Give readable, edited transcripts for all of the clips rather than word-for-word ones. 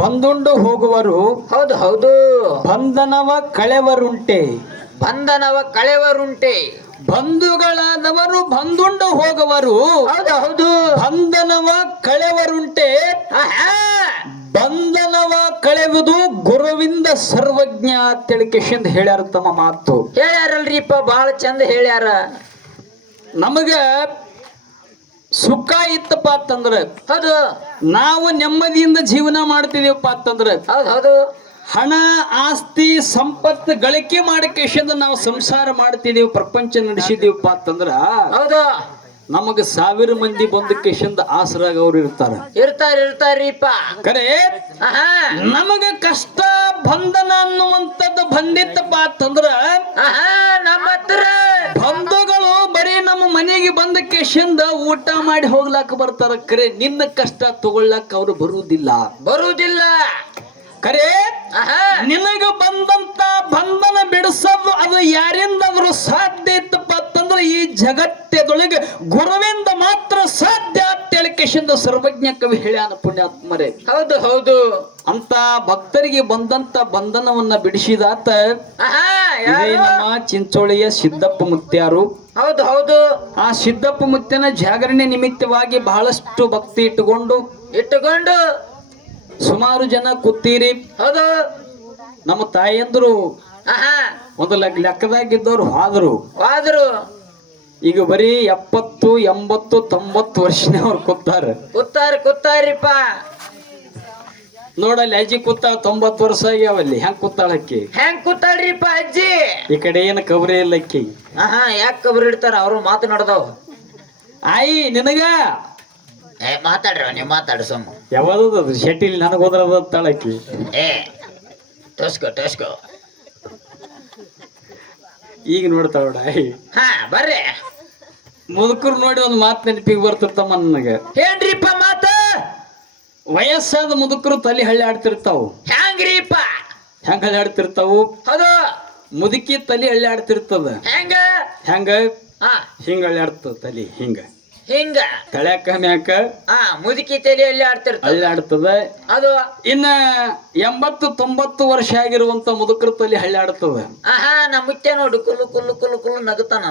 ಬಂದುಂಡು ಹೋಗುವರು. ಹೌದು ಹೌದು. ಬಂಧನವ ಕಳೆವರುಂಟೆ. ಬಂಧನವ ಕಳೆವರುಂಟೆ. ಬಂಧುಗಳಾದವರು ಬಂದುಂಡು ಹೋಗುವರು. ಹೌದು ಹೌದು. ಬಂಧನವ ಕಳೆವರುಂಟೆ. ಆಹಾ. ಬಂಧನವ ಕಳೆವುದು ಗುರುವಿಂದ ಸರ್ವಜ್ಞ ತಿಳಿಕೆಶಿಂದ ಹೇಳ್ಯಾರ ತಮ್ಮ ಮಾತು. ಹೇಳ್ಯಾರಲ್ರಿಪ್ಪ, ಬಹಳ ಚಂದ ಹೇಳ್ಯಾರ. ನಮಗ ಸುಖ ಇತ್ತಪ್ಪ ಅಂತಂದ್ರ, ಹೌದು, ನಾವು ನೆಮ್ಮದಿಯಿಂದ ಜೀವನ ಮಾಡ್ತಿದೀವಪ್ಪ ಅಂತಂದ್ರ, ಹೌದು ಹೌದು, ಹಣ ಆಸ್ತಿ ಸಂಪತ್ತು ಗಳಿಕೆ ಮಾಡಕೇಶಿಂದ ನಾವು ಸಂಸಾರ ಮಾಡ್ತಿದೀವಿ, ಪ್ರಪಂಚ ನಡೆಸಿದೀವಪ್ಪ ಅಂತಂದ್ರ, ಹೌದು, ನಮಗ 1000 ಮಂದಿ ಬಂದ ಕೇಶಿಂದ ಆಸರಾಗ ಅವ್ರು ಇರ್ತಾರ್ರಿಪ್ಪ. ಕರೆ ನಮಗ ಕಷ್ಟ ಬಂಧನ ಅನ್ನುವಂಥದ್ದು ಬಂದಿತ್ತಪ್ಪ ಅಂತಂದ್ರ, ನಮ್ಮ ಹತ್ರ ಬಂಧುಗಳು ಬರೀ ನಮ್ಮ ಮನೆಗೆ ಬಂದ ಕೇಶಿಂದ ಊಟ ಮಾಡಿ ಹೋಗ್ಲಾಕ ಬರ್ತಾರ. ಕರೆ ನಿನ್ನ ಕಷ್ಟ ತಗೊಳ್ಳಾಕ ಅವ್ರು ಬರುವುದಿಲ್ಲ. ಕರೆ ನಿನಗ ಬಂದಂತ ಬಂಧನ ಬಿಡಿಸೋದು ಅದು ಯಾರಿಂದಾದ್ರೂ ಸಾಧ್ಯ ಇತ್ತಪ್ಪ ಅಂತಂದ್ರೆ ಈ ಜಗತ್ತದೊಳಗೆ ಗುರುವಿಂದ ಮಾತ್ರ ಸಾಧ್ಯ ಅಂತೇಳಿ ಕೇಶಿಂದ ಸರ್ವಜ್ಞ ಕವಿ ಹೇಳ್ಯಾನ ಪುಣ್ಯಾತ್ಮರೇ. ಹೌದು ಹೌದು. ಅಂತ ಭಕ್ತರಿಗೆ ಬಂದಂತ ಬಂಧನವನ್ನ ಬಿಡಿಸಿದಾತ ಇದೇ ನಮ್ಮ ಚಿಂಚೋಳಿಯ ಸಿದ್ದಪ್ಪ ಮುತ್ಯಾರು. ಹೌದು ಹೌದು. ಆ ಸಿದ್ದಪ್ಪ ಮುತ್ಯನ ಜಾಗರಣೆ ನಿಮಿತ್ತವಾಗಿ ಬಹಳಷ್ಟು ಭಕ್ತಿ ಇಟ್ಟುಕೊಂಡು ಸುಮಾರು ಜನ ಕೂತೀರಿ. ಹೌದು. ನಮ್ಮ ತಾಯಿಯಂದ್ರು ಒಂದು ಲೆಕ್ಕದಾಗಿದ್ದವ್ರು ಹೋದ್ರು. ಈಗ ಬರೀ 70, 80, 90 ವರ್ಷನವ್ರು ಕೂತಾರಿಪ್ಪ. ನೋಡಲ್ಲಿ ಅಜ್ಜಿ ಕೂತಾಳ, 90 ವರ್ಷ ಆಗ್ಯಾವಲ್ಲಿ. ಹೆಂಗ್ ಕೂತಾಳಕ್ಕಿ? ಹೆಂಗ್ ಕೂತಾಳ್ರಿಪ್ಪ ಅಜ್ಜಿ? ಈ ಕಡೆ ಏನು ಕಬರಿ ಇಲ್ಲ ಅಕ್ಕಿ. ಯಾಕೆ ಕಬರಿ ಇಡ್ತಾರ? ಅವ್ರು ಮಾತನಾಡ್ದಾವ. ಆಯಿ ನಿನಗ ಮಾತಾಡ್ರಿ, ನೀವು ಮಾತಾಡ್ರಿ ಸೊಮ್ಮ. ಯಾವ್ದು ಶೆಟ್ಟಿಲ್ ನನಗೆ ಹೋದ್ರದ ತಾಳಕ್ಕಿ. ಟಸ್ಕೋ ಈಗ ನೋಡ್ತಾಳ ಆಯಿ. ಬರ್ರಿ. ಮುದುಕರು ನೋಡಿ ಒಂದು ಮಾತು ನೆನಪಿಗೆ ಬರ್ತಿರ್ತಮ್ಮ ನನಗ. ಏನ್ರಿಪ್ಪ ಮಾತ? ವಯಸ್ಸಾದ ಮುದುಕರು ತಲೆ ಹಳ್ಳಿ ಆಡ್ತಿರ್ತಾವು. ಹೆಂಗ್ರಿಪ್ಪ? ಹೆಂಗ ಹಳ್ಳಿ ಆಡ್ತಿರ್ತಾವು? ಹೌದು. ಮುದುಕಿ ತಲೆ ಹಳ್ಳಿ ಆಡ್ತಿರ್ತದ. ಹೆಂಗ ಹಿಂಗ ಹಳ್ಳಿ ಆಡ್ತದ ತಲೆ. ಹಿಂಗ ತಳ್ಯಾಕ ಮ್ಯಾಕ ಮುದುಕಿ ತಲೆಯಲ್ಲಿ ಹಳ್ಳಾಡ್ತದ. ಅದು ಇನ್ನ 80, 90 ವರ್ಷ ಆಗಿರುವಂತ ಮುದುಕರ ತಲೆ ಹಳ್ಳಾಡ್ತದ. ನಮ್ಮ ಮುತ್ಯ ನೋಡು ಕುಲ್ಲು ನಗುತ್ತಾನ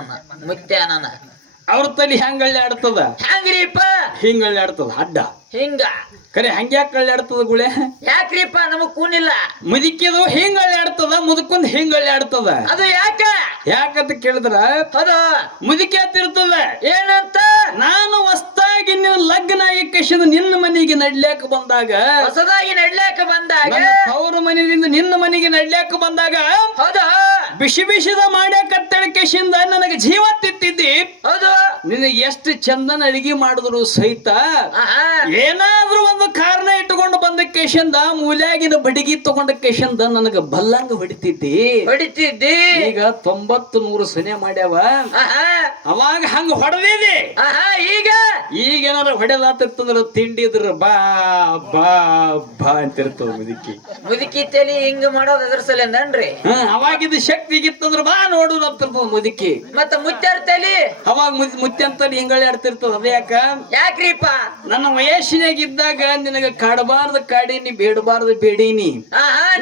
ಮುತ್ಯ. ಅವ್ರ ತಲೆ ಹೆಂಗ ಹಳ್ಳಾಡ್ತದ? ಹೆಂಗ್ರಿಪ್ಪ? ಹಿಂಗ ಹಳ್ಳಾಡ್ತದ ಅಡ್ಡ. ಹಿಂಗ ಕರೆ ಹಂಗ್ಯಾಕ ಹಳ್ಳಾಡ್ತದ ಗುಳೆ? ಯಾಕ್ರಿಪ್ಪ? ನಮಗ್ ಕೂನಿಲ್ಲ. ಮುದುಕಿದು ಹಿಂಗ ಹಳ್ಳಾಡ್ತದ, ಮುದುಕಂದ್ ಹಿಂಗ ಹಳ್ಳಾಡ್ತದ. ಅದು ಯಾಕಂತ ಕೇಳಿದ್ರ, ಅದು ಮುದುಕಿ ಹತ್ತಿರ್ತದ. ಏನಂತ? ನಾನು ಹೊಸದಾಗಿ ನೀವು ಲಗ್ನ ಆಗಿ ನಿನ್ನ ಮನೆಗೆ ನಡ್ಲ್ಯಾಕ ಬಂದಾಗ, ಹೊಸದಾಗಿ ನಡ್ಲ್ಯಾಕ ಬಂದಾಗ, ಅವ್ರ ಮನೆಯಿಂದ ನಿನ್ನ ಮನೆಗೆ ನಡ್ಲ್ಯಾಕ ಬಂದಾಗ, ಹೌದಾ ಬಿಸಿದ ಮಾಡ್ಯಾಕತ್ತೇಳಿ ಕೇಶಿಂದ ನನಗೆ ಜೀವ ತಿತ್ತಿದ್ದಿ. ಹೌದು. ನಿನಗೆ ಎಷ್ಟು ಚಂದನ ಅಡಿಗೆ ಮಾಡಿದ್ರು ಸಹಿತ ಏನಾದ್ರೂ ಒಂದು ಕಾರಣ ಇಟ್ಟುಕೊಂಡು ಬಂದ ಕೇಶಿಂದ ಮೂಲ್ಯಾಗಿನ ಬಡಿಗಿ ತಗೊಂಡ ಕೇಶಿಂದ ನನಗ ಬಲ್ಲಂಗ ಹೊಡಿತಿದ್ದಿ. ಈಗ 90-100 ಸನೆ ಮಾಡ್ಯಾವ. ಅವಾಗ ಹಂಗ ಹೊಡೆದಿದಿ. ಈಗ ಏನಾರ ಹೊಡೆದಾತಿರ್ತಂದ್ರ ತಿಂಡಿದ್ರ ಬಾ ಬಾ ಬಾ ಅಂತಿರ್ತದ ಮುದುಕಿ ತಲಿ ಹಿಂಗ ಮಾಡೋದು ಅದ್ರ ಸಲಿಂದನ್ರಿ. ಅವಾಗಿದ ಶಕ್ತಿ ಇತ್ತಂದ್ರ ಬಾ ನೋಡು ಅಂತಿರ್ತದ ಮುದುಕಿ. ಮತ್ತ ಮುತ್ಯಾರ ತಲಿ ಅವಾಗ ಮುತ್ಯಂತಲಿ ಹಿಂಗಳಿ ಆಡ್ತಿರ್ತದ. ಅದ ಯಾಕ್ರಿಪ್ಪ? ನನ್ನ ವಯಸ್ಸಿನಾಗ ಇದ್ದಾಗ ನಿನಗ ಕಾಡಬಾರ್ದು ಕಾಡೀನಿ, ಬೇಡಬಾರ್ದು ಬೇಡೀನಿ.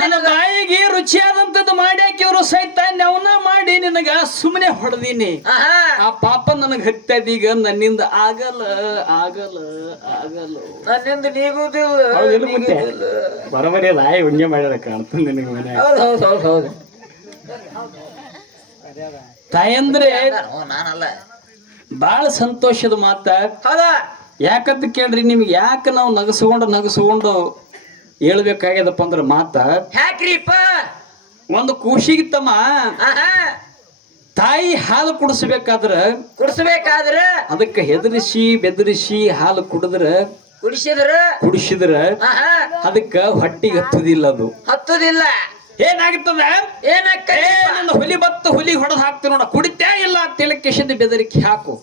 ನನ್ನ ಬಾಯಿಗೆ ರುಚಿಯಾದಂತದ್ದು ಮಾಡ್ಯಾಕಿವ್ರು ಸಹಿತ ಅವನ ಮಾಡಿ ನಿನಗ ಸುಮ್ಮನೆ ಹೊಡೆದೀನಿ. ಆ ಪಾಪ ನನಗ್ ಹತ್ತದೀಗ ನನ್ನಿಂದ ಆಗಲ್ಲ. ನನ್ನಿಂದ ನೀಗುದಿಲ್ಲ. ಬರಬರಿ ರಾಯಿ ಉಂಗೆ ಮಾಡ್ಯಾರ ಕಾಣ್ತ ನಿನಗ ಮನೆ. ಹೌದು. ತಾಯಂದ್ರೆ ನಾನಲ್ಲ. ಬಾಳ ಸಂತೋಷದ ಮಾತ. ಯಾಕಂತ ಕೇಳ್ರಿ, ನಿಮ್ಗೆ ಯಾಕೆ ನಾವು ನಗಸ್ಕೊಂಡು ಹೇಳ್ಬೇಕಾಗ್ಯದಪ್ಪ ಅಂದ್ರ ಮಾತ. ಯಾಕ್ರಿಪ್ಪ? ಒಂದು ಖುಷಿಗೆ ತಮ್ಮ ತಾಯಿ ಹಾಲು ಕುಡಿಸ್ಬೇಕಾದ್ರ ಅದಕ್ಕೆ ಹೆದರಿಸಿ ಬೆದರಿಸಿ ಹಾಲು ಕುಡಿಸಿದ್ರ ಅದಕ್ಕ ಹೊಟ್ಟಿಗೆ ಹತ್ತುದಿಲ್ಲ. ಅದು ಏನಾಗುತ್ತದ? ಹುಲಿ ಹೊಡೆದ್ ಹಾಕ್ತಿ ನೋಡ, ಕುಡಿತೇ ಇಲ್ಲ ಅಂತೇಳಿ ಕೆಶಿಂದ ಬೆದರಿಕೆ ಹಾಕು.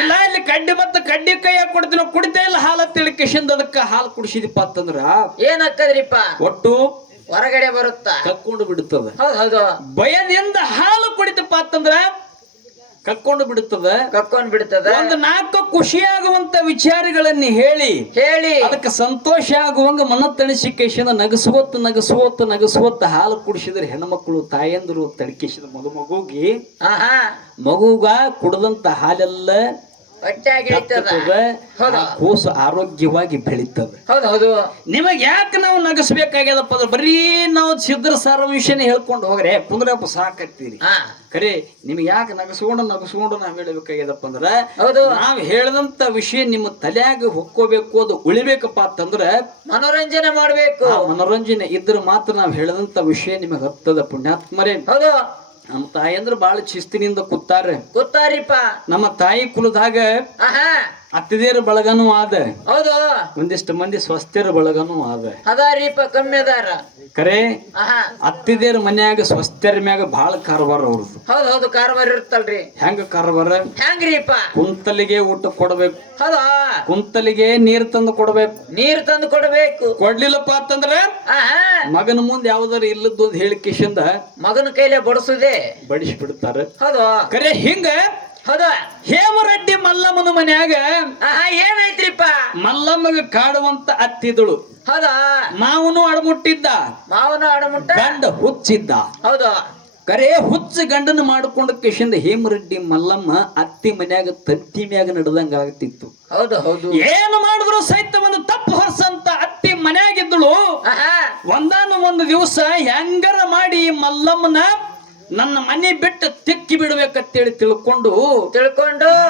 ಇಲ್ಲ ಇಲ್ಲಿ ಕಡ್ಡಿ ಕಡ್ಡಿ ಕೈಯಾಗ ಕೊಡ್ತೀವಿ, ಕುಡಿತೇ ಇಲ್ಲ ಹಾಲು ಅಂತೇಳಿ ಕೆಶಿಂದ ಅದಕ್ಕ ಹಾಲು ಕುಡಿಸಿದಪ್ಪ ಅಂತಂದ್ರ ಏನಾಗ್ತದ್ರಿಪ್ಪ? ಒಟ್ಟು ಹೊರಗಡೆ ಬರುತ್ತ, ಕಕ್ಕೊಂಡು ಬಿಡುತ್ತದ. ಹೌದು. ಭಯದಿಂದ ಹಾಲು ಕುಡಿತಪ್ಪ ಅಂತಂದ್ರ ಕಕ್ಕೊಂಡು ಬಿಡುತ್ತದ. ಕಕ್ಕೊಂಡ್ ಬಿಡ್ತದ. ಒಂದು 4 ಖುಷಿಯಾಗುವಂತ ವಿಚಾರಗಳನ್ನ ಹೇಳಿ ಅದಕ್ಕೆ ಸಂತೋಷ ಆಗುವಂಗ ಮನ ತಣಿಸಿಕೇಶನ ನಗಸುವತ್ತ ಹಾಲು ಕುಡಿಸಿದ್ರೆ ಹೆಣ್ಮಕ್ಳು ತಾಯಂದ್ರು ತಡಿಕೇಶದ ಮಗುಗೆ ಮಗುಗ ಕುಡದಂತ ಹಾಲೆಲ್ಲ ಕೂಸು ಆರೋಗ್ಯವಾಗಿ ಬೆಳೀತದೆ. ಹೌದು. ನಿಮಗ್ ಯಾಕೆ ನಾವು ನಗಸ್ಬೇಕಾಗ್ಯದಪ್ಪ ಅಂದ್ರೆ ಬರೀ ನಾವು ಸಿದ್ಧರ ಸಾರ ವಿಷಯನೇ ಹೇಳ್ಕೊಂಡು ಹೋಗ್ರೆ ಕುಂದ್ರಪ್ಪ ಸಾಕತ್ತೀರಿ. ಖರೆ ನಿಮ್ಗೆ ಯಾಕೆ ನಗಸ್ಕೊಂಡು ನಾವ್ ಹೇಳಬೇಕಾಗ್ಯದಪ್ಪ ಅಂದ್ರ ನಾವ್ ಹೇಳದಂತ ವಿಷಯ ನಿಮ್ಮ ತಲೆಯಾಗ ಹೊಕ್ಕೋಬೇಕು, ಅದು ಉಳಿಬೇಕಪ್ಪ ಅಂತಂದ್ರ ಮನೋರಂಜನೆ ಮಾಡ್ಬೇಕು. ಮನೋರಂಜನೆ ಇದ್ರ ಮಾತ್ರ ನಾವ್ ಹೇಳದಂತ ವಿಷಯ ನಿಮಗ್ ಹತ್ತದ ಪುಣ್ಯಾತ್ಮರೇ. ಹೌದು. ನಮ್ಮ ತಾಯಿ ಅಂದ್ರ ಬಾಳ ಶಿಸ್ತಿನಿಂದ ಕೂತಾರಿಪ್ಪ. ನಮ್ಮ ತಾಯಿ ಕುಲದಾಗ ಅತ್ತಿದೇರ ಬಳಗನೂ ಆದ. ಹೌದು. ಒಂದಿಷ್ಟು ಮಂದಿ ಸ್ವಸ್ಥರ ಬಳಗನೂ ಆದ. ಅದಾರಿಪ್ಪ ಕಮ್ಮಿ ಅದಾರ. ಕರೆ ಅತ್ತಿದೇರ ಮನ್ಯಾಗ ಸ್ವಸ್ಥರ ಮ್ಯಾಗ ಬಾಳ ಕಾರವಾರ ಅವ್ರದ್ದು. ಹೌದು ಕಾರವಾರ ಇರುತ್ತಲ್ರಿ. ಹೆಂಗ ಕಾರವಾರ? ಹೆಂಗ್ರಿಪ್ಪ? ಕುಂತಲಿಗೆ ಊಟ ಕೊಡ್ಬೇಕು. ಹೌದಾ? ಕುಂತಲಿಗೆ ನೀರ್ ತಂದು ಕೊಡ್ಬೇಕು. ಕೊಡ್ಲಿಲ್ಲಪ್ಪ ಅಂತಂದ್ರ ಮಗನ ಮುಂದೆ ಯಾವ್ದಾರ ಇಲ್ಲದ್ದು ಹೇಳಿಕೆಶಿಂದ ಮಗನ ಕೈಲೇ ಬಡಿಸಿ ಬಿಡ್ತಾರ. ಹೌದು. ಕರೆ ಹಿಂಗ ಹೌದಾ? ಹೇಮರೆಡ್ಡಿ ಮಲ್ಲಮ್ಮನ ಮನ್ಯಾಗ ಏನಾಯ್ತ್ರಿಪ್ಪ? ಮಲ್ಲಮ್ಮಗ ಕಾಡುವಂತ ಅತ್ತಿದಳು. ಹೌದಾ? ಮಾವನು ಅಡಮುಟ್ಟಿದ್ದ. ಗಂಡ ಹುಚ್ಚಿದ್ದ. ಹೌದು. ಕರೆ ಹುಚ್ಚ ಗಂಡನ ಮಾಡ್ಕೊಂಡ ಕಿಶಿಂದ ಹೇಮರೆಡ್ಡಿ ಮಲ್ಲಮ್ಮ ಅತ್ತಿ ಮನ್ಯಾಗ ತತ್ತಿ ಮ್ಯಾಗ ನಡೆದಂಗ ಆಗ್ತಿತ್ತು. ಹೌದು. ಏನು ಮಾಡಿದ್ರು ಸಹಿತ ಒಂದು ತಪ್ಪು ಹೊರಸಂತ ಅತ್ತಿ ಮನ್ಯಾಗಿದ್ದಳು. ಒಂದು ದಿವಸ ಹೆಂಗರ ಮಾಡಿ ಮಲ್ಲಮ್ಮನ ನನ್ನ ಮನೆ ಬಿಟ್ಟು ತಿಕ್ಕಿ ಬಿಡ್ಬೇಕಂತೇಳಿ ತಿಳ್ಕೊಂಡು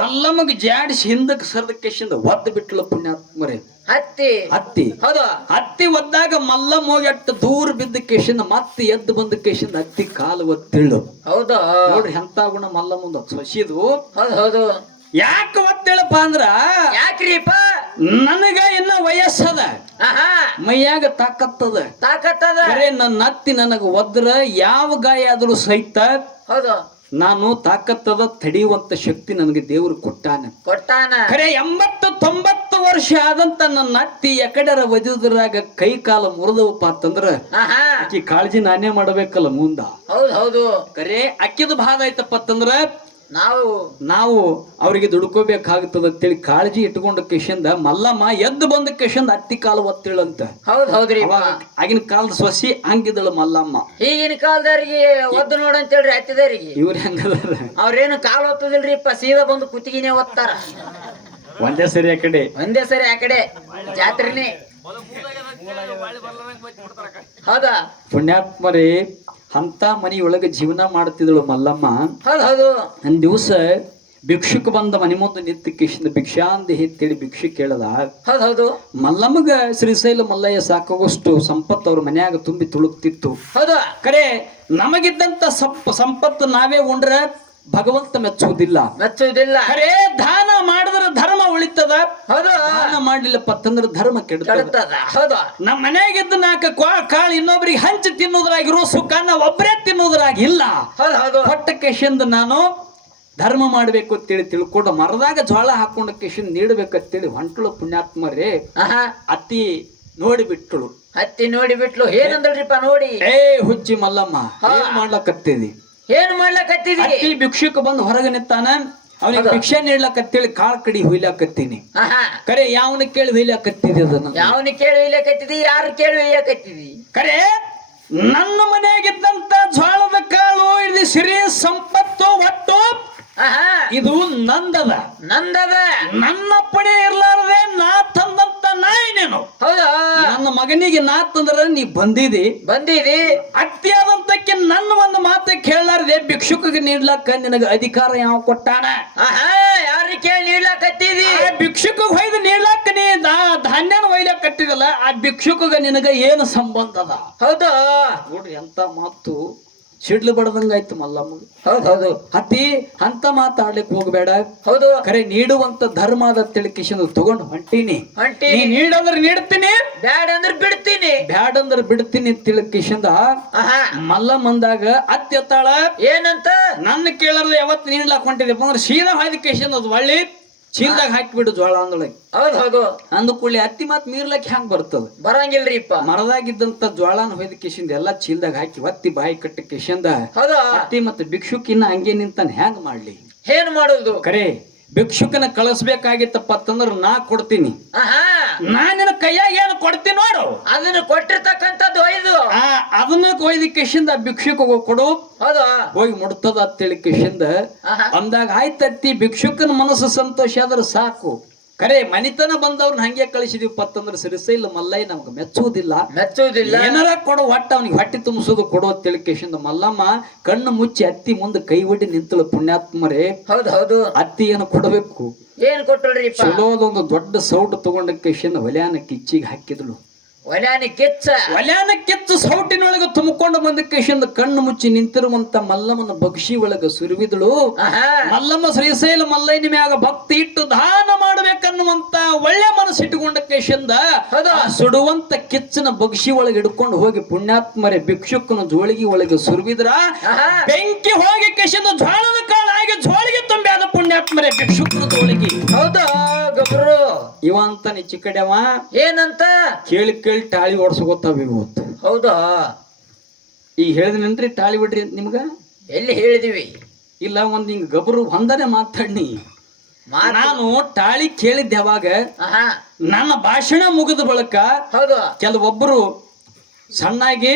ಮಲ್ಲಮ್ಮಗ ಜಾಡಿಸಿ ಹಿಂದಕ್ಕೆ ಸರದ ಕೇಶಿಂದ ಒದ್ದು ಬಿಟ್ಟಳು ಪುಣ್ಯಾತ್ಮರೇ. ಹತ್ತಿ ಹೌದು. ಹತ್ತಿ ಒದ್ದಾಗ ಮಲ್ಲಮ್ಮ ಹೋಗಿ ಅಟ್ಟು ದೂರ ಬಿದ್ದ ಕೇಶಿಂದ ಮತ್ತೆ ಎದ್ದು ಬಂದ ಕೇಶಿಂದ ಹತ್ತಿ ಕಾಲು ಒತ್ತಿಳು. ಹೌದು. ನೋಡ್ರಿ ಎಂತ ಗುಣ ಮಲ್ಲಮ್ಮಂದ ಸೊಸಿದು. ಹೌದು. ಯಾಕ ಒತ್ತೇಳಪ್ಪ ಅಂದ್ರ ಯಾಕ್ರಿಪ್ಪ? ನನಗ ಇನ್ನ ವಯಸ್ಸದ, ಮೈಯಾಗ ತಾಕತ್ತದ. ಖರೆ ನನ್ನ ಅತ್ತಿ ನನಗ ಒದ್ರ ಯಾವ ಗಾಯ ಆದ್ರೂ ಸಹಿತ ಹೌದು ನಾನು ತಾಕತ್ತದ ತಡೆಯುವಂತ ಶಕ್ತಿ ನನಗೆ ದೇವರು ಕೊಟ್ಟಾನ. ಖರೆ 80-90 ವರ್ಷ ಆದಂತ ನನ್ನ ಅತ್ತಿ ಎಕಡೆರ ಒದಿದ್ರಾಗ ಕೈ ಕಾಲ ಮುರಿದವಪ್ಪ ಅಂತಂದ್ರ ಆಕಿ ಕಾಳಜಿ ನಾನೇ ಮಾಡಬೇಕಲ್ಲ ಮುಂದ. ಹೌದು. ಖರೆ ಅಕ್ಕಿದ ಭಾಗ ಆಯ್ತಪ್ಪ ಅಂತಂದ್ರ ನಾವು ಅವ್ರಿಗೆ ದುಡ್ಕೋಬೇಕಾಗುತ್ತದ ಅಂತೇಳಿ ಕಾಳಜಿ ಇಟ್ಕೊಂಡ ಕೇಶಂದ ಮಲ್ಲಮ್ಮ ಎದ್ದು ಬಂದ ಕೇಶಂದ ಅತ್ತಿ ಕಾಲು ಒತ್ತಿಳಂತ. ಹೌದ್ರಿ. ಆಗಿನ ಕಾಲದ ಸೊಸಿ ಹಂಗಿದಳು ಮಲ್ಲಮ್ಮ. ಈಗಿನ ಕಾಲದವ್ರಿಗೆ ಒದ್ದು ನೋಡಂತೇಳ್ರಿ ಅತ್ತಿದವ್ರಿಗೆ. ಇವ್ರ ಹೆಂಗದಾರ? ಅವ್ರೇನು ಕಾಲು ಒತ್ತದಿಲ್ರಿಪ್ಪ, ಸೀದಾ ಬಂದು ಕುತ್ತಿಗೆನೆ ಒತ್ತಾರ. ಒಂದೇ ಸರಿ ಆ ಕಡೆ ಜಾತ್ರೆನೇ. ಹೌದಾ? ಪುಣ್ಯಾತ್ಮರೇ, ಅಂತ ಮನೆಯೊಳಗೆ ಜೀವನ ಮಾಡ್ತಿದ್ದಳು ಮಲ್ಲಮ್ಮ. ಹೌದು. ಒಂದ್ ದಿವಸ ಭಿಕ್ಷುಕ ಬಂದ ಮನೆ ಮುಂದೆ ನಿಂತ ಕಿಶಿಂದ ಭಿಕ್ಷಾಂದಿ ಅಂತೇಳಿ ಭಿಕ್ಷೆ ಕೇಳದ. ಹೌದು. ಮಲ್ಲಮ್ಮಗ ಶ್ರೀಶೈಲ ಮಲ್ಲಯ್ಯ ಸಾಕಾಗೋಷ್ಟು ಸಂಪತ್ತು ಅವ್ರ ಮನ್ಯಾಗ ತುಂಬಿ ತುಳುಕ್ತಿತ್ತು. ಹೌದು. ಕರೆ ನಮಗಿದ್ದಂತ ಸಂಪತ್ತು ನಾವೇ ಉಂಡ್ರ ಭಗವಂತ ಮೆಚ್ಚುವುದಿಲ್ಲ. ಖರೆ ದಾನ ಮಾಡಿದ್ರ ಧರ್ಮ ಉಳಿತದ. ದಾನ ಮಾಡ್ಲಿಲ್ಲಪ್ಪ ಅಂತಂದ್ರ ಧರ್ಮ ಕೆಡ್ತದ. ನಮ್ಮ ಮನ್ಯಾಗಿದ್ದ 4 ಕಾಳು ಇನ್ನೊಬ್ರಿಗೆ ಹಂಚಿ ತಿನ್ನೋದ್ರಾಗಿರೋ ಸುಖ ನಾವ್ ಒಬ್ಬರೇ ತಿನ್ನೋದ್ರಾಗಿಲ್ಲ. ಕೊಟ್ಟ ಕೇಶಿಂದ ನಾನು ಧರ್ಮ ಮಾಡ್ಬೇಕು ಅಂತೇಳಿ ತಿಳ್ಕೊಂಡು ಮರದಾಗ ಜೋಳ ಹಾಕೊಂಡ ಕೇಶಿಂದ ನೀಡ್ಬೇಕಂತೇಳಿ ಹೊಂಟಳು ಪುಣ್ಯಾತ್ಮರೇ. ಅತ್ತಿ ನೋಡಿಬಿಟ್ಟಳು. ಏನಂದ್ರಿಪ್ಪ? ನೋಡಿ ಹುಚ್ಚಿ ಮಲ್ಲಮ್ಮ, ಏನ್ ಮಾಡ್ಲಕತ್ತಿದಿ? ಅತ್ತಿ ಭಿಕ್ಷುಕ ಬಂದು ಹೊರಗೆ ನಿಂತಾನ. ಅವನಿಗೆ ಭಿಕ್ಷೆ ನೀಡ್ಲಕತ್ತೇಳಿ ಕಾಳ ಕಡಿ ಹೊಯ್ಲಾಕತ್ತೀನಿ. ಕರೆ ಯಾವನ ಕೇಳಿ ಹೊಯ್ಲಾಕತ್ತಿದಿ? ಅದನ್ನ ಯಾವನ ಕೇಳಿ ಹೊಯ್ಲಾಕತ್ತಿದಿ? ಯಾರು ಕೇಳಿ ಹೊಯ್ಯಾಕತ್ತಿದಿ? ಕರೆ ನನ್ನ ಮನೆಯಾಗಿದ್ದಂತ ಜೋಳದ ಕಾಳು ಇದು ಸಿರಿ ಸಂಪತ್ತು ಒಟ್ಟು ಇದು ನಂದದ. ನನ್ನ ಪಡೆ ಇರ್ಲಾರ್ದೆ ನಾ ತಂದಂತ ನಾಯಿ ನೀನು. ಹೌದಾ? ನನ್ನ ಮಗನಿಗೆ ನಾ ತಂದ್ರ ನೀ ಬಂದಿದಿ. ಅತ್ಯಾದಂತಕ್ಕೆ ನನ್ನ ಒಂದು ಮಾತು ಕೇಳಲಾರ್ದೆ ಭಿಕ್ಷುಕಿಗೆ ನೀಡ್ಲಕ್ಕ ನಿನಗ ಅಧಿಕಾರ ಯಾವ ಕೊಟ್ಟಾನ? ಯಾರು ಕೇಳಿ ನೀಡ್ಲಾಕತ್ತಿದಿ? ಭಿಕ್ಷುಕ ಹೊಯ್ದು ನೀಡ್ಲಕ್ಕ ನೀ ಧಾನ್ಯನ ಒಯ್ಲಕ್ ಕಟ್ಟಿದಲ್ಲ, ಆ ಭಿಕ್ಷುಕಗ ನಿನಗ ಏನು ಸಂಬಂಧ ಅದ? ಹೌದಾ? ನೋಡ್ರಿ ಎಂತ ಮಾತು ಸಿಡ್ಲು ಬಡದಂಗಾಯ್ತು ಮಲ್ಲಮ್ಮ. ಹೌದು. ಅತ್ತಿ ಅಂತ ಮಾತಾಡ್ಲಿಕ್ಕೆ ಹೋಗ್ಬೇಡ. ಹೌದು. ಖರೆ ನೀಡುವಂತ ಧರ್ಮ ಅದ ತಿಳಿಕಿಶನ್ ತಗೊಂಡು ಹೊಂಟೀನಿ. ನೀಡಂದ್ರೆ ನೀಡ್ತೀನಿ, ಬ್ಯಾಡಂದ್ರೆ ಬಿಡ್ತೀನಿ ತಿಳಿಕಿಶಂದ ಮಲ್ಲಮ್ಮಂದಾಗ ಅತ್ತಿ ಎತ್ತಾಳ. ಏನಂತ? ನನ್ನ ಕೇಳಾರ್ದ ಯಾವತ್ತು ನೀಡ್ಲಾಕ್ ಹೊಂಟಿದೆಪ್ಪ ಅಂದ್ರೆ ಸೀದಾ ಹಾದಿಕೇಶನ್ ಅದು ಒಳ್ಳಿ ಚೀಲ್ದಾಗ ಹಾಕಿಬಿಡು ಜೋಳ ಅಂದೊಳಗೆ. ಹೌದು. ಅಂದ ಕೂಡಲೇ ಅತ್ತಿ ಮಾತ್ ಮೀರ್ಲಕ್ ಹೆಂಗ್ ಬರ್ತದ? ಬರಂಗಿಲ್ರಿಪ್ಪ. ಮರದಾಗಿದ್ದಂತ ಜ್ವಾಳನ ಹೊಯ್ದ ಕಿಶಿಂದ ಎಲ್ಲಾ ಚೀಲ್ದಾಗ ಹಾಕಿ ಒತ್ತಿ ಬಾಯಿ ಕಟ್ಟ ಕಿಶಿಂದ ಅತ್ತಿ ಮತ್ತೆ ಭಿಕ್ಷುಕಿನ್ನ ಹಂಗೆ ನಿಂತಾನ ಹೆಂಗ್ ಮಾಡ್ಲಿ? ಏನ್ ಮಾಡುದು ಕರೆ ಭಿಕ್ಷುಕನ ಕಳಿಸ್ಬೇಕಾಗಿತ್ತಪ್ಪ ಅಂತಂದ್ರ ನಾ ಕೊಡ್ತೀನಿ. ಆಹಾ ನಾನಿನ ಕೈಯಾಗ ಏನು ಕೊಡ್ತೀನಿ ನೋಡು, ಅದನ್ನ ಕೊಟ್ಟಿರ್ತಕ್ಕಂಥದ್ದು ಒಯ್ದು ಅದನ್ನ ಕೊಯ್ದು ಕಿಶಿಂದ ಭಿಕ್ಷುಕ ಕೊಡು, ಹೌದು ಹೋಗಿ ಮುಡ್ತದ ಅಂತೇಳಿ ಕಿಶಿಂದ ಆಹಾ ಅಂದಾಗ ಆಯ್ತತ್ತಿ. ಭಿಕ್ಷುಕನ ಮನಸ್ಸು ಸಂತೋಷ ಆದ್ರೆ ಸಾಕು. ಕರೆ ಮನಿತನ ಬಂದವ್ರನ್ನ ಹಂಗೆ ಕಳಿಸಿದೀವಪ್ಪ ಅಂತಂದ್ರೆ ಸಿರಿಸೈಲ್ ಮಲ್ಲಯ್ಯ ನಮ್ಗೆ ಮೆಚ್ಚುವುದಿಲ್ಲ, ಮೆಚ್ಚುವುದಿಲ್ಲ. ಏನಾರ ಕೊಡು, ಒಟ್ಟ ಅವನಿಗೆ ಹೊಟ್ಟೆ ತುಂಬಿಸೋದು ಕೊಡು ಅಂತೇಳಿ ಕಿಶಿಂದ ಮಲ್ಲಮ್ಮ ಕಣ್ಣು ಮುಚ್ಚಿ ಅತ್ತಿ ಮುಂದೆ ಕೈ ಒಡ್ಡಿ ನಿಂತಳು. ಪುಣ್ಯಾತ್ಮರೇ, ಹೌದು ಹೌದು ಅತ್ತಿ ಏನು ಕೊಡಬೇಕು? ಏನ್ ಕೊಟ್ಟಳ್ರಿಪ್ಪ? ಚಲೋದೊಂದು ದೊಡ್ಡ ಸೌಟು ತಗೊಂಡ ಕಿಶಿಂದ ಹೊಲ್ಯಾನ ಕಿಚ್ಚಿಗೆ ಹಾಕಿದಳು. ಒಲ್ಯಾನಿ ಕಿಚ್ಚ ಒಲ್ಯಾನ ಕಿತ್ತು ಸೌಟಿನೊಳಗೆ ತುಂಬಿಕೊಂಡು ಬಂದ ಕಿಶಿಂದ ಕಣ್ಣು ಮುಚ್ಚಿ ನಿಂತಿರುವಂತ ಮಲ್ಲಮ್ಮನ ಬಕ್ಷಿ ಒಳಗ ಸುರುವಿದಳು. ಆಹಾ ಮಲ್ಲಮ್ಮ ಶ್ರೀಶೈಲ ಮಲ್ಲಯ್ಯನ ಮ್ಯಾಗ ಭಕ್ತಿ ಇಟ್ಟು ದಾನ ಮಾಡ್ಬೇಕನ್ನುವಂತ ಒಳ್ಳೆ ಮನಸ್ಸಿಟ್ಟುಕೊಂಡ ಕಿಶಿಂದ ಹೌದು. ಆ ಸುಡುವಂತ ಕಿಚ್ಚನ ಬಕ್ಷಿ ಒಳಗೆ ಹಿಡ್ಕೊಂಡು ಹೋಗಿ ಪುಣ್ಯಾತ್ಮರೇ ಭಿಕ್ಷುಕನ ಜೋಳಿಗೆ ಒಳಗೆ ಸುರುವಿದ್ರ ಆಹಾ ಬೆಂಕಿ ಹೋಗಿ ಕಿಶಿಂದ ಜ್ವಾಳದ ಕಾಳಾಗಿ ಜೋಳಿಗೆ ತುಂಬಿ ಆದ ಪುಣ್ಯಾತ್ಮರೇ ಭಿಕ್ಷುಕನ ಜೋಳಿಗೆ. ಹೌದು ಗಬ್ರು ಇವ ಅಂತಾನೆ ಚಿಕ್ಕಡ್ಯವ ಏನಂತ ಕೇಳಿ ಕೇಳಿ ಟಾಳಿ ಓಡಿಸ್ಕೋತಾವ ಇವತ್ತು. ಹೌದಾ ಈಗ ಹೇಳಿದ್ನೇನ್ರಿ ಟಾಳಿ ಬಿಡ್ರಿ ಅಂತ ನಿಮ್ಗ? ಎಲ್ಲಿ ಹೇಳಿದಿವಿ? ಇಲ್ಲ, ಒಂದ್ ಹಿಂಗ ಗಬರು ಒಂದನೆ ಮಾತಾಡಿ. ನಾನು ಟಾಳಿ ಕೇಳಿದ್ದೆ ಯಾವಾಗ ಆಹಾ ನನ್ನ ಭಾಷಣ ಮುಗಿದ ಬಳಿಕ ಹೌದು ಕೆಲವೊಬ್ಬರು ಸಣ್ಣಾಗಿ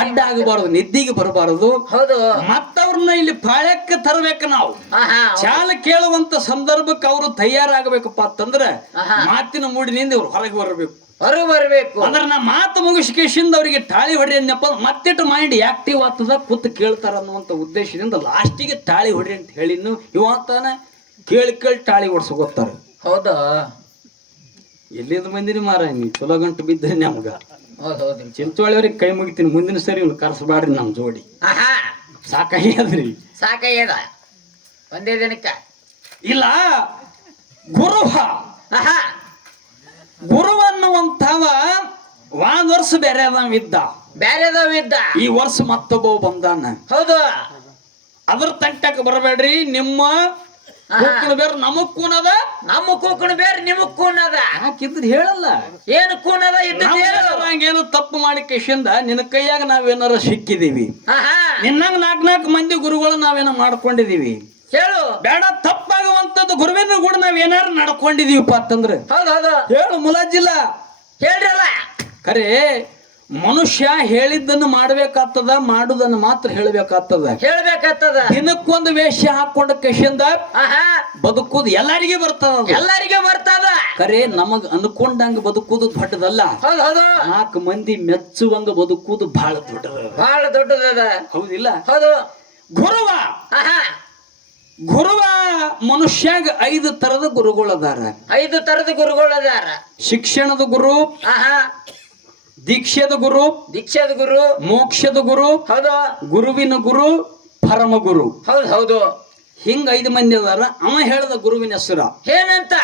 ಅಡ್ಡ ಆಗಬಾರದು, ನಿದ್ದಿಗೆ ಬರಬಾರದು, ಹೌದು ಮತ್ತವ್ರನ್ನ ಇಲ್ಲಿ ಪಾಳ್ಯಕ್ಕೆ ತರಬೇಕು. ನಾವು ಆಹಾ ಚಾಲ ಕೇಳುವಂತ ಸಂದರ್ಭಕ್ಕೆ ಅವರು ತಯಾರಾಗಬೇಕಪ್ಪ ಅಂತಂದ್ರ ಆಹಾ. ಮಾತಿನ ಮೂಡಿನಿಂದ ಇವ್ರು ಹೊರಗೆ ಬರಬೇಕು. ಹೊರಗೆ ಬರ್ಬೇಕು. ಅಂದ್ರೆ ನಾ ಮಾತು ಮುಗಿಸ್ಕೇಶಿಂದ ಅವರಿಗೆ ಟಾಳಿ ಹೊಡಿ ಅಂದಪ್ಪ ಮತ್ತಿಟ್ಟು ಮೈಂಡ್ ಆಕ್ಟಿವ್ ಆಗ್ತದ, ಕೂತ್ ಕೇಳ್ತಾರ ಅನ್ನುವಂತ ಉದ್ದೇಶದಿಂದ ಲಾಸ್ಟಿಗೆ ಟಾಳಿ ಹೊಡಿ ಅಂತ ಹೇಳಿನ್ನು. ಇವಂತಾನ ಕೇಳಿ ಕೇಳಿ ಟಾಳಿ ಓಡಿಸ್ಕೋತಾರ. ಹೌದಾ ಎಲ್ಲಿಂದ ಬಂದಿನಿ ಮಾರ, ನೀವು ಚಲೋ ಗಂಟು ಬಿದ್ದರೆ ನಮ್ಗ. ಹೌದು ಹೌದು ಚಿಂಚೋಳಿಯವ್ರಿಗೆ ಕೈ ಮುಗಿತೀನಿ, ಮುಂದಿನ ಸರಿ ಇವ್ನು ಕರ್ಸಬಾಡ್ರಿ ನಮ್ ಜೋಡಿ. ಆಹಾ ಸಾಕಾಗ್ಯದ್ರಿ. ಸಾಕಯ್ಯದ ಒಂದೇ ದಿನಕ್ಕ. ಇಲ್ಲ, ಗುರುಹ ಆಹಾ ಗುರು ಅನ್ನುವಂಥವ ಒಂದ್ ವರ್ಷ ಬೇರೆ ಇದ್ದ, ಬ್ಯಾರೆದವಿದ್ದ ಈ ವರ್ಷ ಮತ್ತೊಬ್ಬ ಬಂದಾನ. ಹೌದು ಅದ್ರ ತಂಟಕ್ಕೆ ಬರಬೇಡ್ರಿ. ನಿಮ್ಮ ಕೂಕಣ ಬೇರೆ ನಮಗ್ ಕೂನದ, ನಮ್ಮ ಕೂಕಣ ಬೇರೆ ನಿಮಗ್ ಕೂನದ. ಯಾಕಿದ್ರೆ ಹೇಳಲ್ಲ ಏನು ಕೂನದ ಇದ್ದ ಏನು ತಪ್ಪು ಮಾಡಿ ಕಿಶಿಂದ ನಿನ್ನ ಕೈಯಾಗ ನಾವೇನಾರ ಸಿಕ್ಕಿದೀವಿ, ಆಹಾ ನಿನ್ನಂಗ ನಾಲ್ಕು ಮಂದಿ ಗುರುಗಳು ನಾವೇನೋ ಮಾಡ್ಕೊಂಡಿದೀವಿ, ಹೇಳು ಬೇಡ ತಪ್ಪಾಗುವಂತದ್ದು ಗುರುವಿನ ಕೂಡ ನಾವ್ ಏನಾರು ನಡ್ಕೊಂಡಿದೀವಪ್ಪ ಅಂತಂದ್ರೆ ಹೌದು ಹೌದು ಹೇಳು, ಮುಲಾಜಿಲ್ಲ. ಹೇಳ್ರಲ್ಲ. ಖರೆ ಮನುಷ್ಯ ಹೇಳಿದ್ದನ್ನು ಮಾಡ್ಬೇಕಾಗ್ತದ, ಮಾಡುದನ್ನು ಮಾತ್ರ ಹೇಳ್ಬೇಕಾಗ್ತದ. ಹೇಳ್ಬೇಕಾಗ್ತದ. ದಿನಕ್ಕೊಂದು ವೇಷ ಹಾಕೊಂಡ ಕಶಿಂದ ಆಹಾ ಬದುಕುದು ಎಲ್ಲರಿಗೂ ಬರ್ತದ. ಎಲ್ಲರಿಗೆ ಬರ್ತದ. ಖರೆ ನಮಗ್ ಅನ್ಕೊಂಡಂಗ ಬದುಕುದು ದೊಡ್ಡದಲ್ಲ, ಹೌದು ಹೌದು 4 ಮಂದಿ ಮೆಚ್ಚುವಂಗ ಬದುಕುದು ಬಹಳ ದೊಡ್ಡದ. ಬಹಳ ದೊಡ್ಡದದ. ಹೌದಿಲ್ಲ? ಹೌದು ಗುರುವ ಆಹಾ ಗುರುವ ಮನುಷ್ಯಾಗ 5 ತರದ ಗುರುಗಳದಾರ. 5 ತರದ ಗುರುಗಳದಾರ. ಶಿಕ್ಷಣದ ಗುರು, ಆಹಾ ದೀಕ್ಷೆದ ಗುರು, ದೀಕ್ಷಾದ ಗುರು, ಮೋಕ್ಷದ ಗುರು, ಹೌದು ಗುರುವಿನ ಗುರು, ಪರಮ ಗುರು. ಹೌದು ಹೌದು ಹಿಂಗ 5 ಮಂದಿ ಅದಾರ. ಅವ ಹೇಳದ ಗುರುವಿನ ಹೆಸರ ಏನಂತ?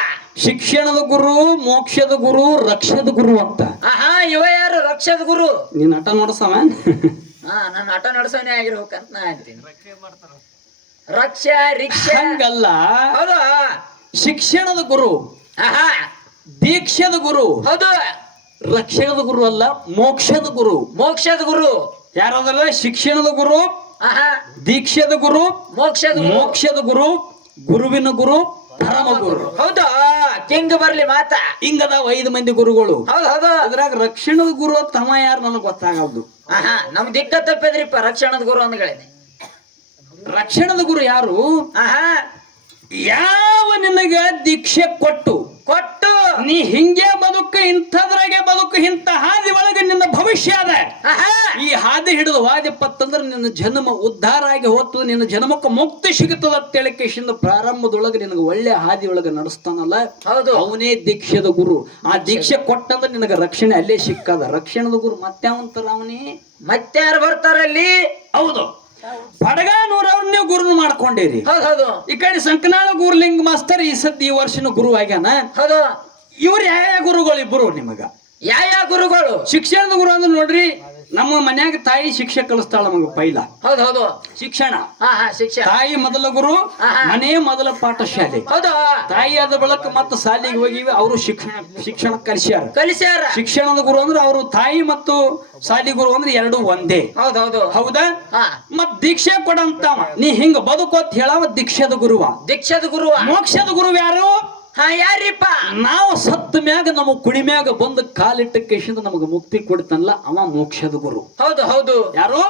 ಶಿಕ್ಷಣದ ಗುರು, ಮೋಕ್ಷದ ಗುರು, ರಕ್ಷದ ಗುರು ಅಂತ. ಆಹಾ ಇವ ಯಾರು? ರಕ್ಷದ ಗುರು. ನೀನ್ ಆಟ ನೋಡ್ಸವ? ಹಾ ನನ್ನ ಆಟ ನಡೆಸೋನೆ ಆಗಿರ್ಬೇಕಂತ ನಾ ಹೇಳ್ತೀನಿ. ರಕ್ಷಾ ರಿಕ್ಷಾ ಹಂಗಲ್ಲ. ಹೌದು ಶಿಕ್ಷಣದ ಗುರು, ಆಹಾ ದೀಕ್ಷದ ಗುರು, ಹೌದು ರಕ್ಷಣದ ಗುರು ಅಲ್ಲ, ಮೋಕ್ಷದ ಗುರು. ಮೋಕ್ಷದ ಗುರು ಯಾರಾದಲ್ಲ? ಶಿಕ್ಷಣದ ಗುರು, ಆಹಾ ದೀಕ್ಷದ ಗುರು, ಮೋಕ್ಷದ ಗುರು, ಮೋಕ್ಷದ ಗುರು, ಗುರುವಿನ ಗುರು, ಪರಮ ಗುರು. ಹೌದು ಕಿಂಗ್ ಬರ್ಲಿ ಮಾತಾ. ಹಿಂಗದಾವ 5 ಮಂದಿ ಗುರುಗಳು. ಹೌದು ಹೌದು ಅದ್ರಾಗ ರಕ್ಷಣದ ಗುರು ತಮ್ಮ ಯಾರು ನನಗೆ ಗೊತ್ತಾಗಲ್ದು. ಆಹಾ ನಮ್ ದಿಕ್ಕ ತಪ್ಪಿದ್ರಿಪ್ಪ ರಕ್ಷಣದ ಗುರು ಅಂದ್ಗಳೇನೆ. ರಕ್ಷಣದ ಗುರು ಯಾರು? ಆಹಾ ಯಾವ ನಿನಗ ದೀಕ್ಷೆ ಕೊಟ್ಟು ನೀ ಹಿಂಗೆ ಬದುಕು, ಇಂಥದ್ರಾಗೆ ಬದುಕು, ಇಂಥ ಹಾದಿ ಒಳಗೆ ನಿನ್ನ ಭವಿಷ್ಯ ಅದ, ಆಹಾ ಈ ಹಾದಿ ಹಿಡಿದು ವಾದ್ಯಪ್ಪತ್ತಂದ್ರೆ ನಿನ್ನ ಜನ್ಮ ಉದ್ಧಾರ ಆಗಿ ಹೋಗ್ತದೆ, ನಿನ್ನ ಜನ್ಮಕ್ಕೆ ಮುಕ್ತಿ ಸಿಗುತ್ತದೆ ಅಂತೇಳಿ ಕೇಶಿಂದ ಪ್ರಾರಂಭದೊಳಗೆ ನಿನಗೆ ಒಳ್ಳೆ ಹಾದಿ ಒಳಗೆ ನಡೆಸ್ತಾನಲ್ಲ, ಹೌದು ಅವನೇ ದೀಕ್ಷೆದ ಗುರು. ಆ ದೀಕ್ಷೆ ಕೊಟ್ಟಂದ್ರೆ ನಿನಗೆ ರಕ್ಷಣೆ ಅಲ್ಲೇ ಸಿಕ್ಕದ. ರಕ್ಷಣದ ಗುರು ಮತ್ಯಾವಂತರ ಅವನೇ. ಮತ್ತಾರು ಬರ್ತಾರಲ್ಲಿ? ಹೌದು, ಪಡಗಾನೂರವ್ರ ನೀವು ಗುರು ಮಾಡ್ಕೊಂಡಿರಿ. ಹೌದು ಹೌದು ಈ ಕಡೆ ಸಂಕನಾಳ ಗುರುಲಿಂಗ ಮಾಸ್ತರ್ ಈ ವರ್ಷನ ಗುರು ಆಗ್ಯಾನ. ಹೌದು ಇವ್ರು ಯಾವ ಗುರುಗಳು ಇಬ್ರು ನಿಮಗ? ಯಾವ ಗುರುಗಳು? ಶಿಕ್ಷಣದ ಗುರು ಅಂದ್ರೆ ನೋಡ್ರಿ, ನಮ್ಮ ಮನ್ಯಾಗ ತಾಯಿ ಶಿಕ್ಷೆ ಕಲಿಸ್ತಾಳ ನಮಗ ಪೈಲ ಹೌದು ಹೌದು ಶಿಕ್ಷಣ. ಶಿಕ್ಷಣ. ತಾಯಿ ಮೊದಲ ಗುರು, ಮನೆ ಮೊದಲ ಪಾಠಶಾಲೆ. ಹೌದು. ತಾಯಿ ಆದ ಬಳಕ ಮತ್ತ ಶಾಲೆಗೆ ಹೋಗಿವಿ, ಅವರು ಶಿಕ್ಷಣ ಕಲಿಸ್ಯಾರ. ಶಿಕ್ಷಣದ ಗುರು ಅಂದ್ರೆ ಅವರು ತಾಯಿ ಮತ್ತು ಶಾಲಿ ಗುರು ಅಂದ್ರೆ ಎರಡು ಒಂದೇ. ಹೌದು ಹೌದು. ಹೌದಾ? ಮತ್ ದೀಕ್ಷೆ ಕೊಡಂತಾವ, ನೀ ಹಿಂಗ ಬದುಕೋತ್ ಹೇಳವ ದೀಕ್ಷದ ಗುರುವ. ದೀಕ್ಷದ ಗುರುವ. ಮೋಕ್ಷದ ಗುರು ಯಾರು? ಯಾರಿಪ್ಪ? ನಾವು ಸತ್ತ ಮ್ಯಾಗ ನಮ್ಮ ಕುಡಿ ಮ್ಯಾಗ ಬಂದು ಕಾಲಿಟ್ಟ ಕೇಶಿಂದ ನಮಗ ಮುಕ್ತಿ ಕೊಡ್ತಾನಲ್ಲ ಅವ ಮೋಕ್ಷದ ಗುರು. ಹೌದು ಹೌದು. ಯಾರು?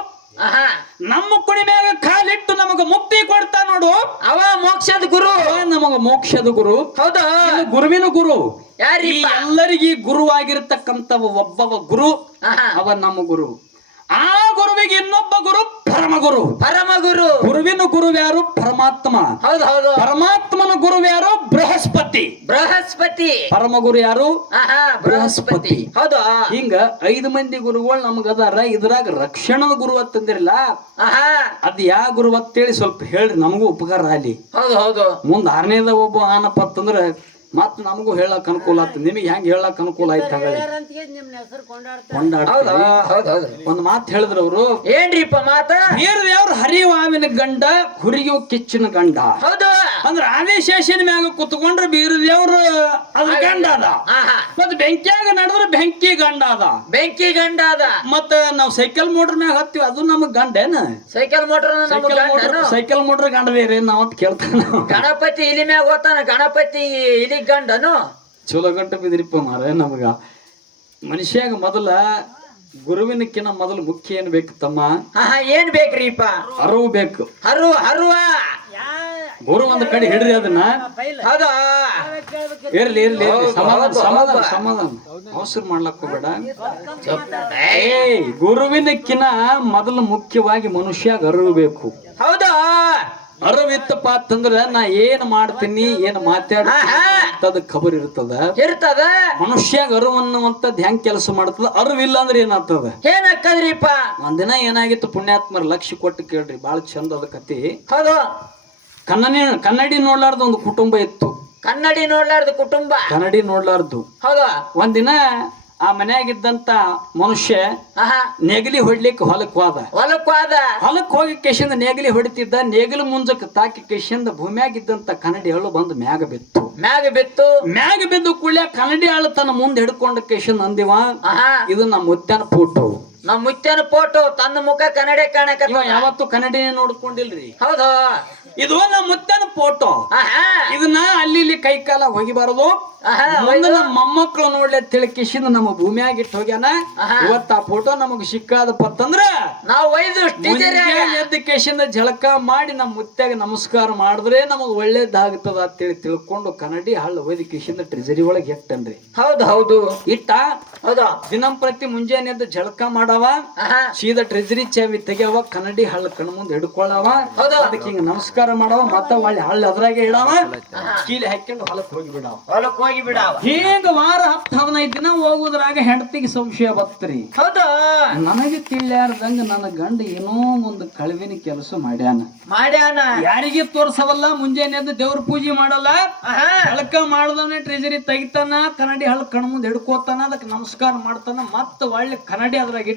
ನಮ್ಮ ಕುಡಿ ಮ್ಯಾಗ ಕಾಲಿಟ್ಟು ನಮಗ ಮುಕ್ತಿ ಕೊಡ್ತಾ ನೋಡು, ಅವ ಮೋಕ್ಷದ ಗುರು. ನಮಗ ಮೋಕ್ಷದ ಗುರು. ಹೌದು. ಗುರುವಿನ ಗುರು ಯಾರಿಪ್ಪ? ಎಲ್ಲರಿಗೆ ಗುರುವಾಗಿರ್ತಕ್ಕಂಥವ ಒಬ್ಬವ ಗುರು, ಅವ ನಮ್ಮ ಗುರು. ಆ ಗುರುವಿಗೆ ಇನ್ನೊಬ್ಬ ಗುರು ಪರಮಗುರು. ಪರಮಗುರು. ಗುರುವಿನ ಗುರು ಯಾರು? ಪರಮಾತ್ಮ. ಹೌದು ಹೌದು. ಪರಮಾತ್ಮನ ಗುರು ಯಾರು? ಬೃಹಸ್ಪತಿ. ಬೃಹಸ್ಪತಿ. ಪರಮಗುರು ಯಾರು? ಬೃಹಸ್ಪತಿ. ಹೌದು. ಹಿಂಗ 5 ಮಂದಿ ಗುರುಗಳು ನಮಗ ಅದಾರ. ಇದ್ರಾಗ ರಕ್ಷಣದ ಗುರು ಅಂತಂದಿರಲ್ಲ, ಅದ್ ಯಾವ ಗುರು ಅಂತೇಳಿ ಸ್ವಲ್ಪ ಹೇಳ್ರಿ, ನಮಗೂ ಉಪಕಾರ ಅಲ್ಲಿ. ಹೌದು ಹೌದು. ಮುಂದ್ 6ನೇದ ಒಬ್ಬ ಆನಪ್ಪ ಅಂತಂದ್ರ ಮತ್ ನಮಗೂ ಹೇಳಕ್ ಅನುಕೂಲ ಆಯ್ತು, ನಿಮಗೆ ಹೆಂಗ್ ಹೇಳಕ್ ಅನುಕೂಲ ಆಯ್ತು. ಒಂದ್ ಮಾತು ಹೇಳಿದ್ರ ಅವರು, ಏನ್ರಿಪ್ಪ ಮಾತ? ದೇವ್ರು ಹರಿವಾವಿನ ಗಂಡ, ಹುರಿಯೋ ಕಿಚ್ಚಿನ ಗಂಡ. ಹೌದು. ಅಂದ್ರ ಆದಿಶೇಷನ ಮ್ಯಾಗ ಕುತ್ಕೊಂಡ್ರ ಬೀರದೇವ್ರು ಅದ್ರ ಗಂಡ ಅದ. ಮತ್ ಬೆಂಕಿಯಾಗ ನಡೆದ್ರ ಬೆಂಕಿ ಗಂಡ ಅದ. ಬೆಂಕಿ ಗಂಡ ಅದ. ಮತ್ತ ನಾವ್ ಸೈಕಲ್ ಮೋಟರ್ ಮ್ಯಾಗ ಹತ್ತೀವಿ, ಅದು ನಮಗ್ ಗಂಡ ಏನ? Cycle motor. ಸೈಕಲ್ ಮೋಟರ್ ಗಂಡ ಬೇರೆ ನಾವ್ ಕೇಳ್ತಾನ. ಗಣಪತಿ ಇಲಿ ಮ್ಯಾಗ ಹೋತಾನ, ಗಣಪತಿ ಇಲಿ ಗಂಡನು. ಚಲೋ ಗಂಟ ಬಿದ್ರಿಪ್ಪ ಮಾರ. ನಮಗ ಮನುಷ್ಯಾಗ ಮೊದಲ ಗುರುವಿನಕ್ಕಿನ ಮೊದಲು ಮುಖ್ಯ ಏನ್ ಬೇಕು ತಮ್ಮ? ಏನ್ ಬೇಕ್ರಿಪ್ಪ? ಅರಿವು ಬೇಕು. ಅರಿವ. ಗುರು ಒಂದ್ ಕಡೆ ಹಿಡ್ರಿ ಅದನ್ನ. ಹೌದಾ? ಇರ್ಲಿ ಇರ್ಲಿ, ಸಮಾಧಾನ ಅವಸರ ಮಾಡ್ಲಕ್ ಹೋಗ್ಬೇಡ. ಗುರುವಿನಕ್ಕಿನ ಮೊದಲು ಮುಖ್ಯವಾಗಿ ಮನುಷ್ಯಾಗ ಅರಿವು ಬೇಕು. ಹೌದಾ? ಅರಿವಿತ್ತಪ್ಪ ಅಂತಂದ್ರ ನಾ ಏನ್ ಮಾಡ್ತೀನಿ, ಏನ್ ಮಾತಾಡ ಖಬರ್ ಇರ್ತದ. ಮನುಷ್ಯಾಗ ಅರಿವು ಅನ್ನುವಂಥದ್ದು ಹೆಂಗ್ ಕೆಲಸ ಮಾಡ್ತದ? ಅರಿವಿಲ್ಲ ಅಂದ್ರೆ ಏನಾಗ್ತದ? ಏನಾಗ್ತದ್ರಿಪ್ಪ? ಒಂದಿನ ಏನಾಗಿತ್ತು, ಪುಣ್ಯಾತ್ಮರ ಲಕ್ಷ್ಯ ಕೊಟ್ಟು ಕೇಳ್ರಿ, ಬಾಳ ಚಂದ ಅದ ಕತಿ. ಹೌದು. ಕನ್ನಡಿ ನೋಡ್ಲಾರ್ದ ಒಂದು ಕುಟುಂಬ ಇತ್ತು. ಕನ್ನಡಿ ನೋಡ್ಲಾರ್ದು ಕುಟುಂಬ. ಕನ್ನಡಿ ನೋಡ್ಲಾರ್ದು. ಹೌದು. ಒಂದಿನ ಆ ಮನ್ಯಾಗಿದ್ದಂತ ಮನುಷ್ಯ ನೇಗಿಲಿ ಹೊಡ್ಲಿಕ್ಕೆ ಹೊಲಕ್ ಹೋಗಿ ಕೇಶಿಂದ ನೇಗಿಲಿ ಹೊಡಿತಿದ್ದ. ನೇಗಿಲು ಮುಂಜಕ್ಕೆ ತಾಕಿ ಕೇಶಿಂದ ಭೂಮಿಯಾಗಿದ್ದಂತ ಕನ್ನಡಿ ಹಳ್ಳು ಬಂದು ಮ್ಯಾಗ ಬಿದ್ದು ಕುಳ್ಯ ಕನ್ನಡಿ ಹಳ್ಳು ತನ್ನ ಮುಂದೆ ಹಿಡ್ಕೊಂಡ ಕೇಶಿಂದ ಅಂದಿವ, ಇದು ನಮ್ಮ ಮುತ್ಯನ ಫೋಟೋ. ತನ್ನ ಮುಖ ಕನ್ನಡಿ ಕಾಣಕ ಯಾವತ್ತು ಕನ್ನಡಿನೇ ನೋಡ್ಕೊಂಡಿಲ್ರಿ. ಹೌದು. ಇದು ನಮ್ಮ ಮುತ್ಯನ ಫೋಟೋ. ಇದನ್ನ ಅಲ್ಲಿ ಇಲ್ಲಿ ಕೈ ಕಾಲ ಹೋಗಿಬಾರದು. ನಮ್ಮ ಮೊಮ್ಮಕ್ಕಳು ನೋಡ್ಲಿ ತಿಳ್ಕಿಸಿಂದ ನಮ್ಮ ಭೂಮಿಯಾಗ ಇಟ್ಟು ಹೋಗ್ಯಾನ. ಇವತ್ತ ಆ ಫೋಟೋ ನಮಗ್ ಸಿಕ್ಕಾದಪ್ಪ ಅಂತಂದ್ರ ನಾವು ಎದ್ದ ಕೇಶಿಂದ ಜಳಕ ಮಾಡಿ ನಮ್ಮ ಮುತ್ಯಾಗ ನಮಸ್ಕಾರ ಮಾಡಿದ್ರೆ ನಮಗ್ ಒಳ್ಳೇದಾಗ್ತದ ಅಂತೇಳಿ ತಿಳ್ಕೊಂಡು ಕನ್ನಡಿ ಹಳ್ಳ ಒಯ್ದ ಕೇಶಿಂದ ಟ್ರೆಜರಿ ಒಳಗೆ ಇಟ್ಟನ್ರಿ. ಹೌದು ಹೌದು. ಇಟ್ಟ. ಹೌದಾ? ದಿನಂಪ್ರತಿ ಮುಂಜಾನೆ ಎದ್ದು ಜಳಕ ಮಾಡವ, ಸೀದಾ ಟ್ರೆಜರಿ ಚಾವಿ ತೆಗಿಯವ, ಕನ್ನಡಿ ಹಳ್ಳ ಕಣ್ ಮುಂದೆ ಹಿಡ್ಕೊಳ್ಳವ, ಅದಕ್ಕೆ ಹಿಂಗ ನಮಸ್ಕಾರ ಮಾಡವ, ಮತ್ತ ಒಳ್ಳೆ ಹಳ್ಳ ಅದ್ರಾಗೆ ಇಡವ, ಕೀಲಿ ಹಾಕೊಂಡು ಹೊಲಕ್ ಹೋಗಿಬಿಡವ. ಹಿಂಗ ವಾರ 10-15 ದಿನ ಹೋಗುದ್ರಾಗ ಹೆಂಡತಿಗೆ ಸಂಶಯ ಬತ್ರಿ. ಹೌದಾ? ನನಗೆ ತಿಳಿಯಾರ್ದಂಗ ನನ್ನ ಗಂಡ ಏನೋ ಒಂದು ಕಳವಿನ ಕೆಲಸ ಮಾಡ್ಯಾನ. ಯಾರಿಗೆ ತೋರ್ಸವಲ್ಲ, ಮುಂಜಾನೆ ಎದ್ದು ದೇವ್ರ ಪೂಜೆ ಮಾಡಲ್ಲ, ಹಳಕ ಮಾಡ್ದವನೇ ಟ್ರೆಜರಿ ತೆಗಿತಾನ, ಕನ್ನಡಿ ಹಳ್ಳ ಕಣ್ ಮುಂದೆ ಹಿಡ್ಕೋತಾನ, ಅದಕ್ಕೆ ನಮಸ್ಕಾರ ಮಾಡ್ತಾನ, ಮತ್ತ ಒಳ್ಳೆ ಕನ್ನಡಿ ಅದ್ರಾಗ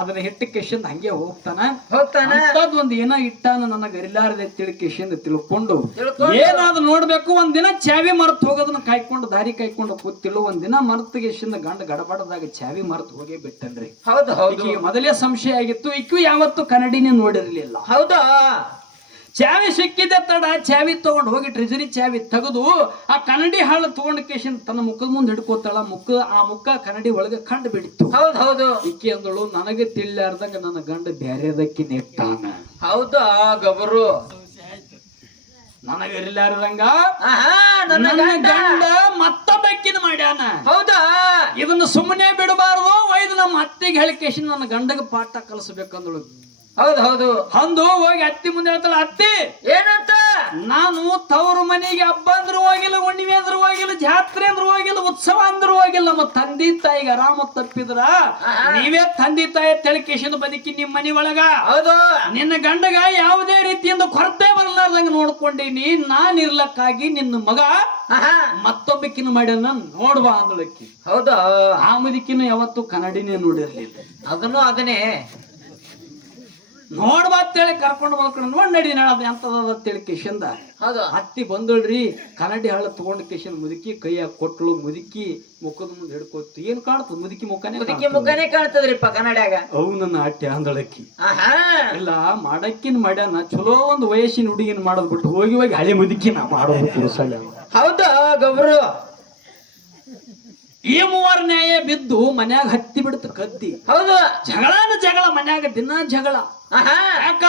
ಅದನ್ನ ಹಿಟ್ಟ ಕೇಶಿಂದ ಹಂಗೆ ಹೋಗ್ತಾನ. ಒಂದು ಏನೋ ಇಟ್ಟಾನ ನನಗ ಅರಿಲಾರದೆ ತಿಳ್ಕೇಶಿಂದ ತಿಳ್ಕೊಂಡು ಏನಾದ್ರು ನೋಡ್ಬೇಕು. ಒಂದಿನ ಚಾವಿ ಮರ್ತ್ ಹೋಗೋದನ್ನ ದಾರಿ ಕಾಯ್ಕೊಂಡು ಕೂತಿಳು. ಒಂದಿನ ಮರ್ತಗೇಶಿಂದ ಗಂಡ ಗಡಬಡದಾಗ ಚಾವಿ ಮರ್ತ್ ಹೋಗೇ ಬಿಟ್ಟನ್ರಿ. ಹೌದು ಹೌದು. ಮೊದಲೇ ಸಂಶಯ ಆಗಿತ್ತು, ಈಕಿ ಯಾವತ್ತು ಕನ್ನಡಿನೇ ನೋಡಿರ್ಲಿಲ್ಲ. ಹೌದಾ? ಚಾವಿ ಸಿಕ್ಕಿದ್ದ ತಡ ಚಾವಿ ತಗೊಂಡು ಹೋಗಿ ಟ್ರೆಜರಿ ಚಾವಿ ತೆಗೆದು ಆ ಕನ್ನಡಿ ಹಾಳು ತಗೊಂಡ ಕೇಶನ್ ತನ್ನ ಮುಖದ ಮುಂದೆ ಹಿಡ್ಕೋತಾಳ. ಆ ಮುಖ ಕನ್ನಡಿ ಒಳಗೆ ಕಂಡು ಬಿಡಿತ್ತು. ಹೌದು ಹೌದು. ಇಕ್ಕಿ ಅಂದಳು, ನನಗೆ ತಿಳಿಲಾರ್ದಾಗ ನನ್ನ ಗಂಡ ಬ್ಯಾರೆದಕ್ಕೆ ನೆಟ್ಟಾನ. ಹೌದಾ? ಗಬರು ನನಗಿರ್ಲಾರ್ದಂಗ ನನ್ನ ಗಂಡ ಮತ್ತೊಬ್ಬಕ್ಕಿನ ಮಾಡ್ಯಾನ. ಹೌದಾ? ಇದನ್ನು ಸುಮ್ಮನೆ ಬಿಡಬಾರದು, ಒಯ್ದು ನಮ್ಮ ಅತ್ತಿಗೆ ಹೇಳಿ ಕೇಶನ್ ನನ್ನ ಗಂಡಗ ಪಾಠ ಕಲಿಸ್ಬೇಕಂದಳು. ಹೌದು ಹೌದು. ಅಂದು ಹೋಗಿ ಅತ್ತಿ ಮುಂದೆ ಹೇಳ್ತಾಳ, ಅತ್ತಿ ಏನಂತ? ನಾನು ತವರು ಮನೆಗೆ ಹಬ್ಬ ಅಂದ್ರೂ ಹೋಗಿಲ್ಲ, ಹುಣ್ಣಿಮೆ ಅಂದ್ರೂ ಹೋಗಿಲ್ಲ, ಜಾತ್ರೆ ಅಂದ್ರೂ ಹೋಗಿಲ್ಲ, ಉತ್ಸವ ಅಂದ್ರೂ ಹೋಗಿಲ್ಲ. ನಮ್ಮ ತಂದೆ ತಾಯಿಗೆ ಆರಾಮ ತಪ್ಪಿದ್ರ ನೀವೇ ತಂದೆ ತಾಯಿ ತೆಳಕೇಶನ್ ಬದುಕಿ ನಿಮ್ ಮನಿ ಒಳಗ. ಹೌದು. ನಿನ್ನ ಗಂಡಗ ಯಾವುದೇ ರೀತಿಯಿಂದ ಕೊರತೆ ಬರಲಾರ್ದಂಗ ನೋಡ್ಕೊಂಡೀನಿ. ನಾನ್ ಇರ್ಲಕ್ಕಾಗಿ ನಿನ್ನ ಮಗ ಮತ್ತೊಬ್ಬಕಿನ ಮಾಡ್ಯಾನ ನೋಡ್ಬಾ ಅಂದಳಕ್ಕಿ. ಹೌದು. ಆ ಮುದುಕಿನ ಯಾವತ್ತು ಕನ್ನಡಿನೇ ನೋಡಿರ್ಲಿಲ್ಲ. ಅದನ್ನು ಅದನ್ನೇ ನೋಡ್ಬಾ ಅಂತೇಳಿ ಕರ್ಕೊಂಡು ಬರ್ಕೊಂಡು ನೋಡ್ ನಡಿ ನಾಳದ ಎಂತದ ಅಂತೇಳಿ ಕಿಶನ್ದ ಹೌದು. ಹತ್ತಿ ಬಂದಳ್ರಿ. ಕನ್ನಡಿ ಹಳ್ಳ ತಗೊಂಡ್ ಕಿಶನ್ ಮುದುಕಿ ಕೈಯಾಗ ಕೊಟ್ಲು. ಮುದುಕಿ ಮುಖದ ಮುಂದೆ ಹಿಡ್ಕೋತು. ಏನ್ ಕಾಣ್ತದ ಮುದುಕಿ ಮುಖನೇ ಕಾಣ್ತದ್ರಿಪ್ಪ ಕನ್ನಡ್ಯಾಗ. ಅವು ನನ್ನ ಅಟ್ಟೆ ಅಂದಳಕ್ಕಿ. ಇಲ್ಲ ಮಾಡಕ್ಕಿನ ಮಾಡ್ಯಾನ ಚಲೋ ಒಂದು ವಯಸ್ಸಿನ ಹುಡುಗಿನ ಮಾಡೋದ್ ಬಿಟ್ಟು ಹೋಗಿ ಹೋಗಿ ಹಳೆ ಮುದುಕಿನ ಮಾಡೋದು ಪುರುಷಲ್ಲ. ಹೌದಾ ಗಬ್ರು. ಈ ಮೂವರ ನ್ಯಾಯ ಬಿದ್ದು ಮನ್ಯಾಗ ಹತ್ತಿ ಬಿಡ್ತು ಕದ್ದಿ. ಹೌದು. ಜಗಳ ಮನ್ಯಾಗ ದಿನ ಜಗಳ. ಯಾಕ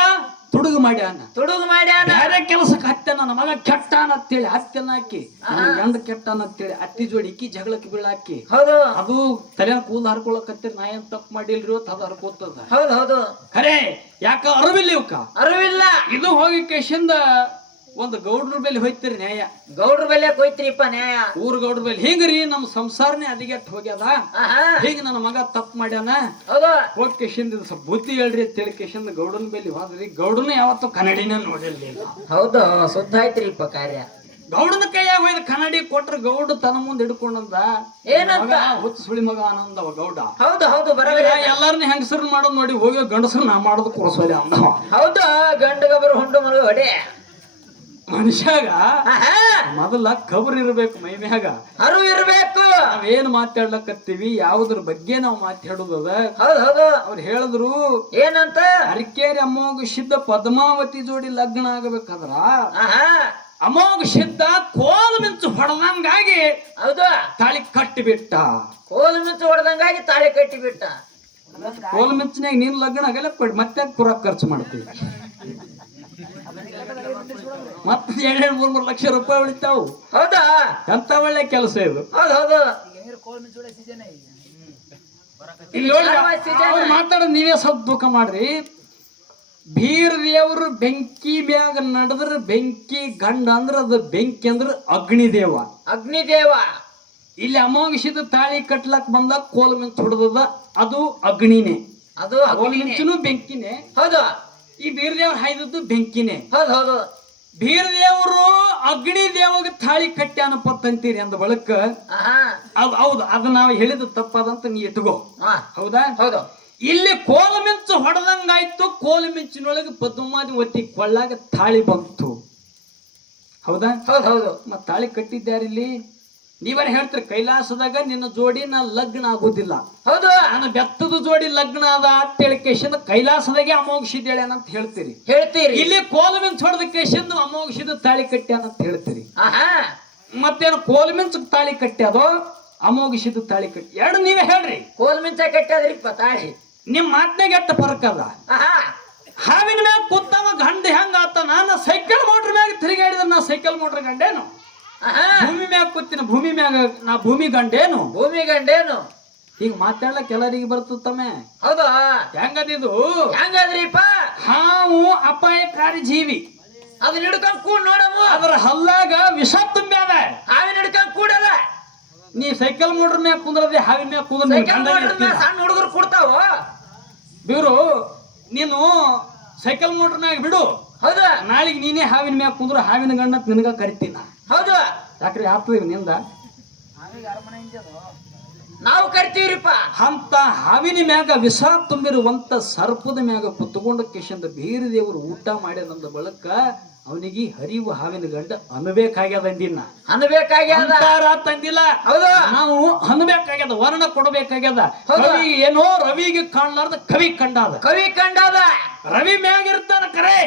ತುಡುಗು ಮಾಡ್ಯಾನ. ತುಡುಗು ಮಾಡ್ಯಾನ. ಬೇರೆ ಕೆಲಸಕ್ಕೆ ಹತ್ತೆ ನನ್ನ ಮಗ ಕೆಟ್ಟಾನ ಅಂತೇಳಿ ಹತ್ತೆನ ಹಾಕಿ ಗಂಡ ಕೆಟ್ಟಾನ ಅಂತೇಳಿ ಅತ್ತಿ ಜೋಡಿ ಇಕ್ಕಿ ಜಗಳಕ್ಕೆ ಬೀಳಾಕಿ. ಹೌದು. ಅದು ತಲೆ ಕೂಲ್ ಹರ್ಕೊಳಕತ್ತೆ. ನಾ ಏನ್ ತಪ್ಪು ಮಾಡಿಲ್ರಿ ಅದು ಹರ್ಕೋತದ. ಹೌದು ಹೌದು. ಖರೆ ಯಾಕ ಅರಿವಿಲ್ಲ ಇವಕ್ಕ. ಅರಿವಿಲ್ಲ. ಇದು ಹೋಗಿ ಕೇಶಿಂದ ಒಂದು ಗೌಡ್ರ ಬೆಲೆ ಹೋಯ್ತಿರಿ ನ್ಯಾಯ. ಗೌಡ್ರ ಬೆಲೆ ಹೋಯ್ತಿರಿಪ್ಪ ನ್ಯಾಯ. ಊರ್ ಗೌಡ್ರ ಬೆಲೆ ಹಿಂಗ್ರಿ ನಮ್ ಸಂಸಾರನೇ ಅದಿಗೆಟ್ ಹೋಗ್ಯದ. ಹೀಗ ನನ್ನ ಮಗ ತಪ್ಪು ಮಾಡ್ಯಾನ. ಹೋಗಿ ಕೇಶಿಂದ ಸ್ವಲ್ಪ ಬುದ್ಧಿ ಹೇಳ್ರಿ ಅಂತೇಳಿ ಕೇಶಿಂದ ಗೌಡನ ಬೆಲೆ ಹೋದ್ರಿ. ಗೌಡನ ಯಾವತ್ತು ಕನ್ನಡಿನ ನೋಡಿರ್ಲಿಲ್ಲ. ಹೌದು. ಸುದ್ದ ಆಯ್ತ್ರಿಪ್ಪ ಕಾರ್ಯ. ಗೌಡನ ಕೈಯಾಗ ಹೋಯ್ದ ಕನ್ನಡಿ ಕೊಟ್ರ ಗೌಡ ತನ್ನ ಮುಂದೆ ಹಿಡ್ಕೊಂಡಂದ ಏನಂತ ಹುಚ್ಚ ಸುಳಿ ಮಗ ಆನಂದವ ಗೌಡ. ಹೌದು ಹೌದು ಬರಬರಿ. ಎಲ್ಲಾರನ್ನ ಹೆಂಗಸರ್ ಮಾಡೋದ್ ನೋಡಿ ಹೋಗಿ ಗಂಡಸರು ನಾ ಮಾಡೋದು ಕೊರಸೋಲಿ ಅಂದವ. ಹೌದು. ಗಂಡ ಗಬ್ಬರು ಹೊಂಡು ಮಗ ಹೊಡೆ. ಮನುಷ್ಯಾಗ ಮೊದಲ ಕಬ್ರ ಇರ್ಬೇಕು ಮೈ ಮ್ಯಾಗ. ಅರಿವು ಇರ್ಬೇಕು. ನಾವೇನ್ ಮಾತಾಡ್ಲಕತ್ತೀವಿ ಯಾವ್ದ್ರ ಬಗ್ಗೆ ನಾವು ಮಾತಾಡುದದ. ಹೌದು ಹೌದು. ಅವ್ರು ಹೇಳಿದ್ರು ಏನಂತ ಅರಕೇರಿ ಅಮ್ಮೋಗ ಸಿದ್ಧ ಪದ್ಮಾವತಿ ಜೋಡಿ ಲಗ್ನ ಆಗಬೇಕಾದ್ರ ಅಮೋಘ ಸಿದ್ಧ ಕೋಲ್ ಮಿಂಚು ಹೊಡೆದಂಗಾಗಿ. ಹೌದು. ತಾಳಿ ಕಟ್ಟಿಬಿಟ್ಟ. ಕೋಲ್ ಮಿಂಚು ಹೊಡೆದಂಗಾಗಿ ತಾಳಿ ಕಟ್ಟಿಬಿಟ್ಟ. ಕೋಲ್ ಮಿಂಚಿನಾಗ ನೀನ್ ಲಗ್ನ ಆಗಲ್ಲ ಮತ್ತೆ ಪುರ ಖರ್ಚು ಮಾಡ್ತೀವಿ. ಮತ್ತೆ 2-3 ಲಕ್ಷ ರೂಪಾಯಿ ಉಳಿತಾವು. ಹೌದಾ. ಎಂತ ಒಳ್ಳೆ ಕೆಲಸ ಇದು. ಹೌದು ಹೌದು. ಇಲ್ಲಿ ಮಾತಾಡೋದು ನೀವೇ ಸ್ವಲ್ಪ ದುಃಖ ಮಾಡ್ರಿ. ಬೀರ್ ದೇವ್ರು ಬೆಂಕಿ ಮ್ಯಾಗ ನಡೆದ್ರ ಬೆಂಕಿ ಗಂಡ ಅಂದ್ರ ಅದು ಬೆಂಕಿ ಅಂದ್ರ ಅಗ್ನಿದೇವ. ಅಗ್ನಿದೇವ. ಇಲ್ಲಿ ಅಮೋಘಿಸಿದ ತಾಳಿ ಕಟ್ಲಕ್ ಬಂದಾಗ ಕೋಲ್ ಮಿಂಚು ಹೊಡೆದ ಅದು ಅಗ್ನಿನೇ. ಅದು ಮಿಂಚುನು ಬೆಂಕಿನೇ. ಹೌದು. ಈ ಬೀರದೇವ್ರು ಹಾಯ್ದದ್ದು ಬೆಂಕಿನೇ. ಹೌದು ಹೌದು. ಬೀರದೇವರು ಅಗ್ನಿ ದೇವಗೆ ತಾಳಿ ಕಟ್ಟ್ಯಾನಪ್ಪಂತೀರಿ ಅಂದ ಬಳಕ ಹೌದು. ಅದು ನಾವು ಹೇಳಿದ ತಪ್ಪದಂತ ನೀ ಇಟ್ಕೋ. ಹೌದಾ. ಹೌದು. ಇಲ್ಲಿ ಕೋಲ ಮಿಂಚು ಹೊಡೆದಂಗಾಯ್ತು. ಕೋಲ ಮಿಂಚಿನೊಳಗೆ ಪದ್ಮಾವತಿ ಒತ್ತಿ ಕೊಳ್ಳಾಗ ತಾಳಿ ಬಂತು. ಹೌದಾ. ಹೌದು ಹೌದು. ಮತ್ ತಾಳಿ ಕಟ್ಟಿದ್ಯಾರಿಲ್ಲಿ ನೀವೇ ಹೇಳ್ತೀರಿ ಕೈಲಾಸದಾಗ ನಿನ್ನ ಜೋಡಿ ನಾ ಲಗ್ನ ಆಗುದಿಲ್ಲ. ಹೌದು. ನನ್ನ ಬೆತ್ತದ ಜೋಡಿ ಲಗ್ನ ಅದ ಅಂತೇಳಿ ಕೇಶನ್ ಕೈಲಾಸದಾಗೆ ಅಮೋಘಿಸಿದ್ದೇಳೇನ ಅಂತ ಹೇಳ್ತೀರಿ. ಇಲ್ಲಿ ಕೋಲ ಮಿಂಚು ಹೊಡೆದ ಕೇಶನ್ ಅಮೋಘಿಸಿದ ತಾಳಿ ಕಟ್ಟ್ಯಾನ ಅಂತ ಹೇಳ್ತೀರಿ. ಮತ್ತೇನು ಕೋಲ್ ಮಿಂಚು ತಾಳಿ ಕಟ್ಟ್ಯಾದೋ ಅಮೋಘಿಸಿದ ತಾಳಿ ಕಟ್ಟಿ ಎರಡು ನೀವೇ ಹೇಳ್ರಿ. ಕೋಲ್ ಮಿಂಚ ಕಟ್ಟ್ಯಾದ್ರಿಪ್ಪ ತಾಳಿ. ನಿಮ್ ಮಾತ್ನಾಗ ಎಟ್ಟ ಫರಕ್ ಅದ. ಹಾವಿನ ಮ್ಯಾಗ ಕೂತವ ಗಂಡ ಹೆಂಗ ಆತ. ನಾನು ಸೈಕಲ್ ಮೋಟ್ರ್ ಮ್ಯಾಗ ತಿರುಗಾಡಿದ್ರ ನಾ ಸೈಕಲ್ ಮೋಟ್ರ್ ಗಂಡೇನು. ಭೂಮಿ ಮ್ಯಾಗ ಕೂತಿನ ಭೂಮಿ ಮ್ಯಾಗ ನಾ ಭೂಮಿ ಗಂಡೇನು. ಭೂಮಿ ಗಂಡೇನು. ಈಗ ಮಾತಾಡ್ಲಕ್ ಎಲ್ಲರಿಗೂ ಬರ್ತತಮ್ಮೆ. ಹೌದಾ. ಹೆಂಗದಿದು. ಹೆಂಗದ್ರಿಪ್ಪ. ಹಾವು ಅಪಾಯಕಾರಿ ಜೀವಿ. ಅದನ್ನ ಹಿಡ್ಕೊಂಡ್ ಕೂಡ ನೋಡಮ್ಮ. ಅದರ ಹಲ್ಲಾಗ ವಿಷ ತುಂಬ್ಯಾದ. ಹಾವಿನ ಹಿಡ್ಕೊಂಡ್ ಕೂಡಲ್ಲ. ನೀ ಸೈಕಲ್ ಮೋಟ್ರ್ ಮ್ಯಾಗ ಕುಂದ್ರದೆ ಹಾವಿನ ಮ್ಯಾಗ ಕುಂದ್ರ ಸಣ್ಣ ಹುಡುಗರು ಕೊಡ್ತಾವ. ಬೀರು ನೀನು ಸೈಕಲ್ ಮೋಟ್ರ್ ಮ್ಯಾಗ ಬಿಡು. ಹೌದಾ. ನಾಳೆಗೆ ನೀನೇ ಹಾವಿನ ಮ್ಯಾಗ ಕುಂದ್ರ ಹಾವಿನ ಗಂಡ ನಿನಗ ಕರಿತೀನ. ಹೌದು. ಯಾಕ್ರಿ ಆಗ್ತದ ನಿಂದ. ನಾವು ಕರಿತೀವ್ರಿಪ್ಪ. ಅಂತ ಹಾವಿನ ಮ್ಯಾಗ ವಿಷ ತುಂಬಿರುವಂತ ಸರ್ಪದ ಮ್ಯಾಗ ಕುತ್ಕೊಂಡ ಕಿಶಂದ ಬೇರೆ ದೇವರು ಊಟ ಮಾಡ್ಯಾನಂದ ಬಳಕ ಅವನಿಗೆ ಹರಿವು ಹಾವಿನ ಗಂಡ ಅನ್ಬೇಕಾಗ್ಯದ ಅಂದಿನ. ಅನ್ಬೇಕಾಗ್ಯದ ತಂದಿಲ್ಲ. ಹೌದು. ನಾವು ಅನ್ಬೇಕಾಗ್ಯದ ವರ್ಣ ಕೊಡಬೇಕಾಗ್ಯದ. ಕವಿ ಏನೋ ರವಿಗೆ ಕಾಣ್ಲಾರ್ದ ಕವಿ ಕಂಡಾದ. ಕವಿ ಕಂಡಾದ. ರವಿ ಮ್ಯಾಗ ಇರ್ತಾನ ಕರೆ.